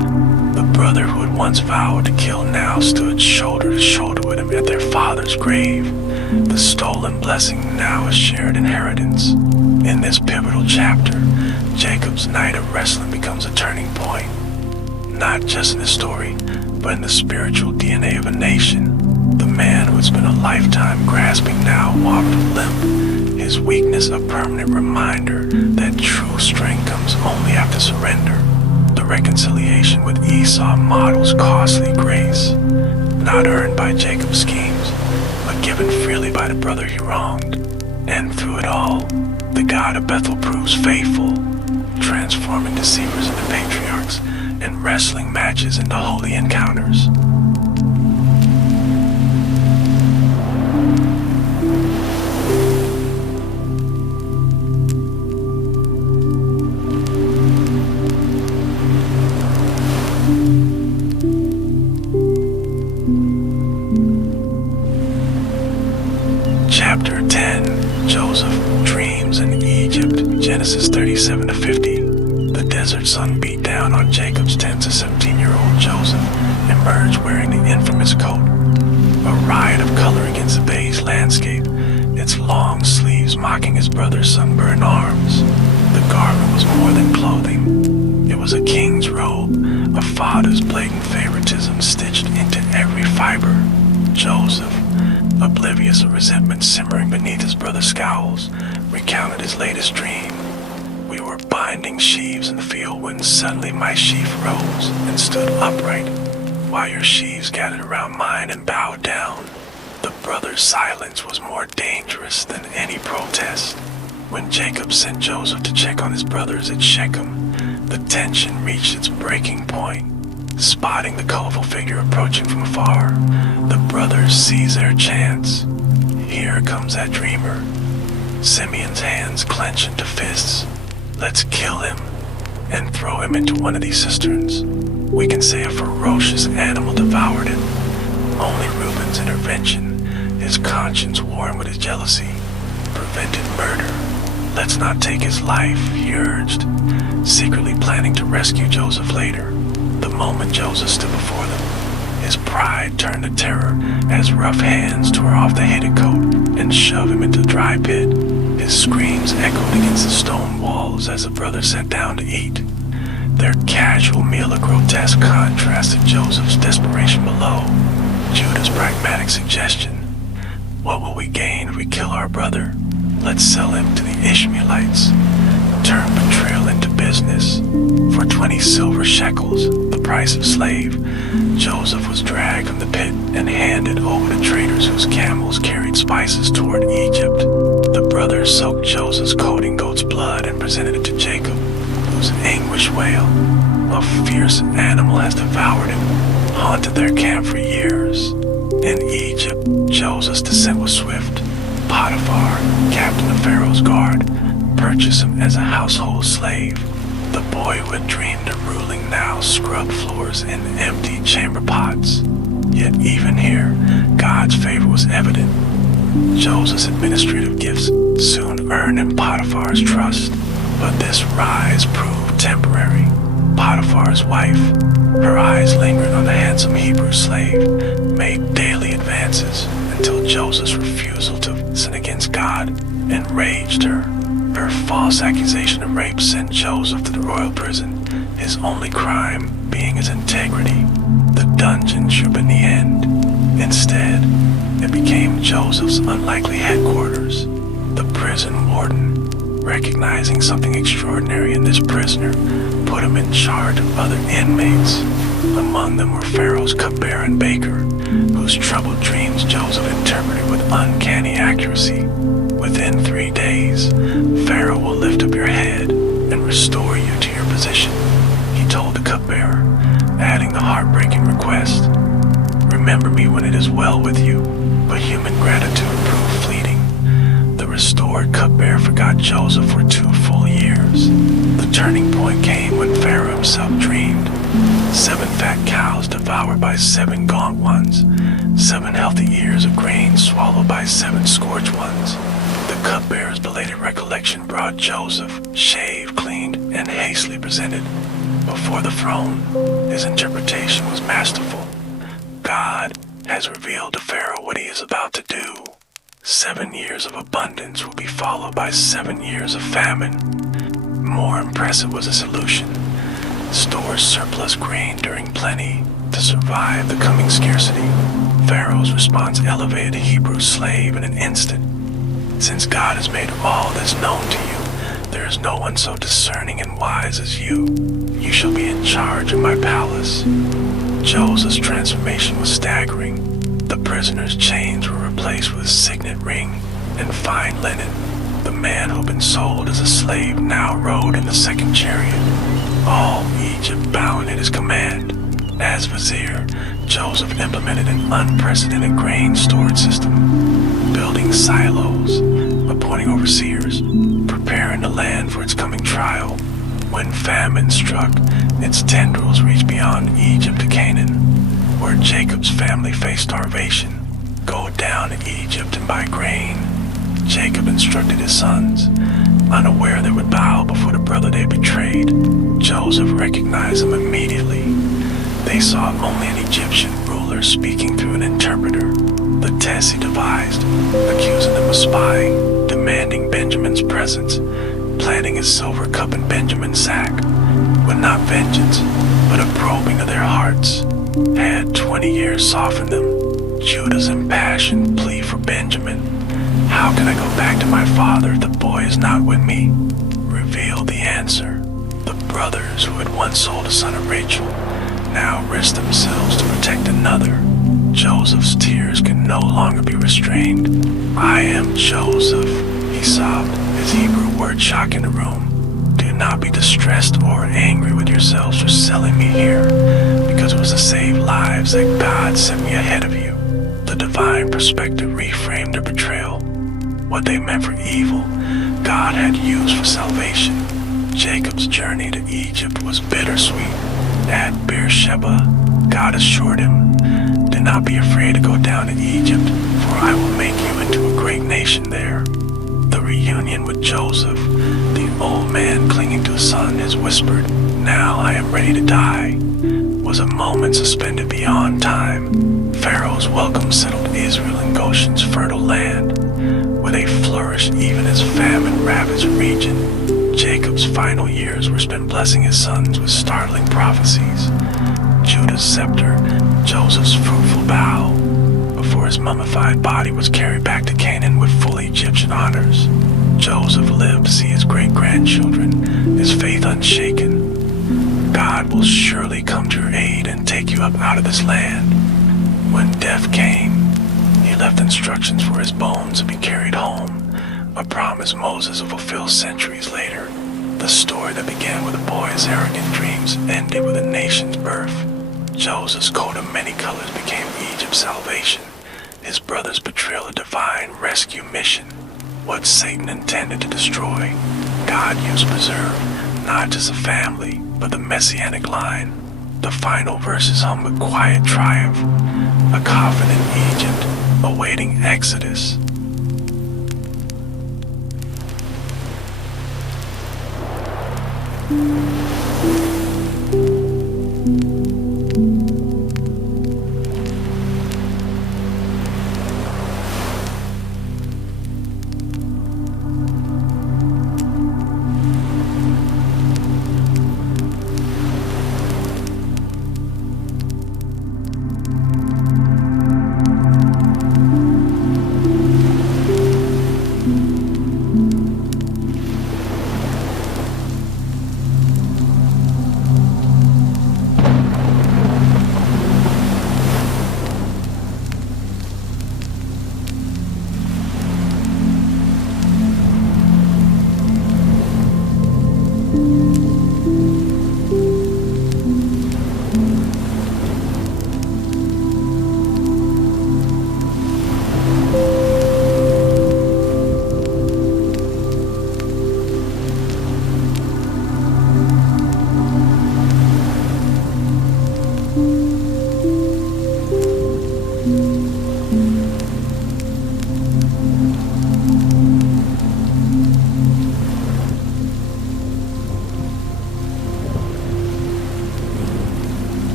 The brother who had once vowed to kill now stood shoulder to shoulder with him at their father's grave, the stolen blessing now a shared inheritance. In this pivotal chapter, Jacob's night of wrestling becomes a turning point, not just in the story, but in the spiritual DNA of a nation. The man who had spent a lifetime grasping now walked limp, his weakness a permanent reminder that true strength comes only after surrender. The reconciliation with Esau models costly grace, not earned by Jacob's schemes, but given freely by the brother he wronged. And through it all, the God of Bethel proves faithful, transforming deceivers into patriarchs and wrestling matches into holy encounters. Chapter 10, Joseph dreams in Egypt, Genesis 37 to 50. The desert sun beat down on Jacob's tent as 17-year-old Joseph emerged wearing the infamous coat, a riot of color against the beige landscape, its long sleeves mocking his brother's sunburned arms. The garment was more than clothing. It was a king's robe, a father's blatant favoritism stitched into every fiber. Joseph, oblivious of resentment simmering beneath his brother's scowls, recounted his latest dream. "We were binding sheaves in the field when suddenly my sheaf rose and stood upright, while your sheaves gathered around mine and bowed down." The brother's silence was more dangerous than any protest. When Jacob sent Joseph to check on his brothers at Shechem, the tension reached its breaking point. Spotting the colorful figure approaching from afar, the brothers seize their chance. Here comes that dreamer. Simeon's hands clench into fists. Let's kill him and throw him into one of these cisterns. We can say a ferocious animal devoured him. Only Reuben's intervention, his conscience warm with his jealousy, prevented murder. Let's not take his life, he urged, secretly planning to rescue Joseph later. The moment Joseph stood before them, his pride turned to terror as rough hands tore off the hated coat and shoved him into the dry pit. His screams echoed against the stone walls as the brothers sat down to eat. Their casual meal a grotesque contrast to Joseph's desperation below. Judah's pragmatic suggestion. What will we gain if we kill our brother? Let's sell him to the Ishmaelites. Turn betrayal into business. For 20 silver shekels, the price of slave, Joseph was dragged from the pit and handed over to traders whose camels carried spices toward Egypt. The brothers soaked Joseph's coat in goat's blood and presented it to Jacob, whose anguished wail, a fierce animal has devoured him, haunted their camp for years. In Egypt, Joseph's descent was swift. Potiphar, captain of Pharaoh's guard, purchased him as a household slave. The boy who had dreamed of ruling now scrubbed floors in empty chamber pots. Yet even here, God's favor was evident. Joseph's administrative gifts soon earned him Potiphar's trust, but this rise proved temporary. Potiphar's wife, her eyes lingering on the handsome Hebrew slave, made daily advances until Joseph's refusal to sin against God enraged her. Her false accusation of rape sent Joseph to the royal prison, his only crime being his integrity. The dungeon should have been the end. Instead, it became Joseph's unlikely headquarters. The prison warden, recognizing something extraordinary in this prisoner, put him in charge of other inmates. Among them were Pharaoh's cupbearer and baker, whose troubled dreams Joseph interpreted with uncanny accuracy. Within 3 days, Pharaoh will lift up your head and restore you to your position, he told the cupbearer, adding the heartbreaking request. Remember me when it is well with you, but human gratitude proved fleeting. The restored cupbearer forgot Joseph for 2 full years. The turning point came when Pharaoh himself dreamed. 7 fat cows devoured by 7 gaunt ones, 7 healthy ears of grain swallowed by 7 scorched ones. The cupbearer's belated recollection brought Joseph, shaved, cleaned, and hastily presented before the throne. His interpretation was masterful. God has revealed to Pharaoh what he is about to do. 7 years of abundance will be followed by 7 years of famine. More impressive was the solution. Store surplus grain during plenty to survive the coming scarcity. Pharaoh's response elevated the Hebrew slave in an instant. Since God has made all this known to you, there is no one so discerning and wise as you. You shall be in charge of my palace. Joseph's transformation was staggering. The prisoner's chains were replaced with a signet ring and fine linen. The man who had been sold as a slave now rode in the second chariot, all Egypt bowing at his command. As vizier, Joseph implemented an unprecedented grain storage system, building silos, appointing overseers, preparing the land for its coming trial. When famine struck, its tendrils reached beyond Egypt to Canaan, where Jacob's family faced starvation. Go down to Egypt and buy grain, Jacob instructed his sons, unaware they would bow before the brother they betrayed. Joseph recognized them immediately. They saw only an Egyptian ruler speaking through an interpreter. The test he devised, accusing them of spying, demanding Benjamin's presence, planting his silver cup in Benjamin's sack, with not vengeance, but a probing of their hearts. Had 20 years softened them, Judah's impassioned plea for Benjamin, how can I go back to my father if the boy is not with me, revealed the answer. The brothers who had once sold a son of Rachel now risked themselves to protect another. Joseph's tears could no longer be restrained. I am Joseph, he sobbed, his Hebrew word shocking the room. Do not be distressed or angry with yourselves for selling me here, because it was to save lives that God sent me ahead of you. The divine perspective reframed their betrayal. What they meant for evil, God had used for salvation. Jacob's journey to Egypt was bittersweet. At Beersheba, God assured him, "Do not be afraid to go down to Egypt, for I will make you into a great nation there." The reunion with Joseph, the old man clinging to his son, has whispered, "Now I am ready to die," was a moment suspended beyond time. Pharaoh's welcome settled Israel in Goshen's fertile land, where they flourished even as famine ravaged the region. Jacob's final years were spent blessing his sons with startling prophecies. Judah's scepter, Joseph's fruitful bough, before his mummified body was carried back to Canaan with full Egyptian honors. Joseph lived to see his great-grandchildren, his faith unshaken. God will surely come to your aid and take you up out of this land. When death came, he left instructions for his bones to be carried home, a promise Moses will fulfill centuries later. The story that began with a boy's arrogant dreams ended with a nation's birth. Joseph's coat of many colors became Egypt's salvation. His brother's betrayal a divine rescue mission. What Satan intended to destroy, God used to preserve not just a family, but the messianic line. The final verses hum with quiet triumph, a coffin in Egypt awaiting Exodus.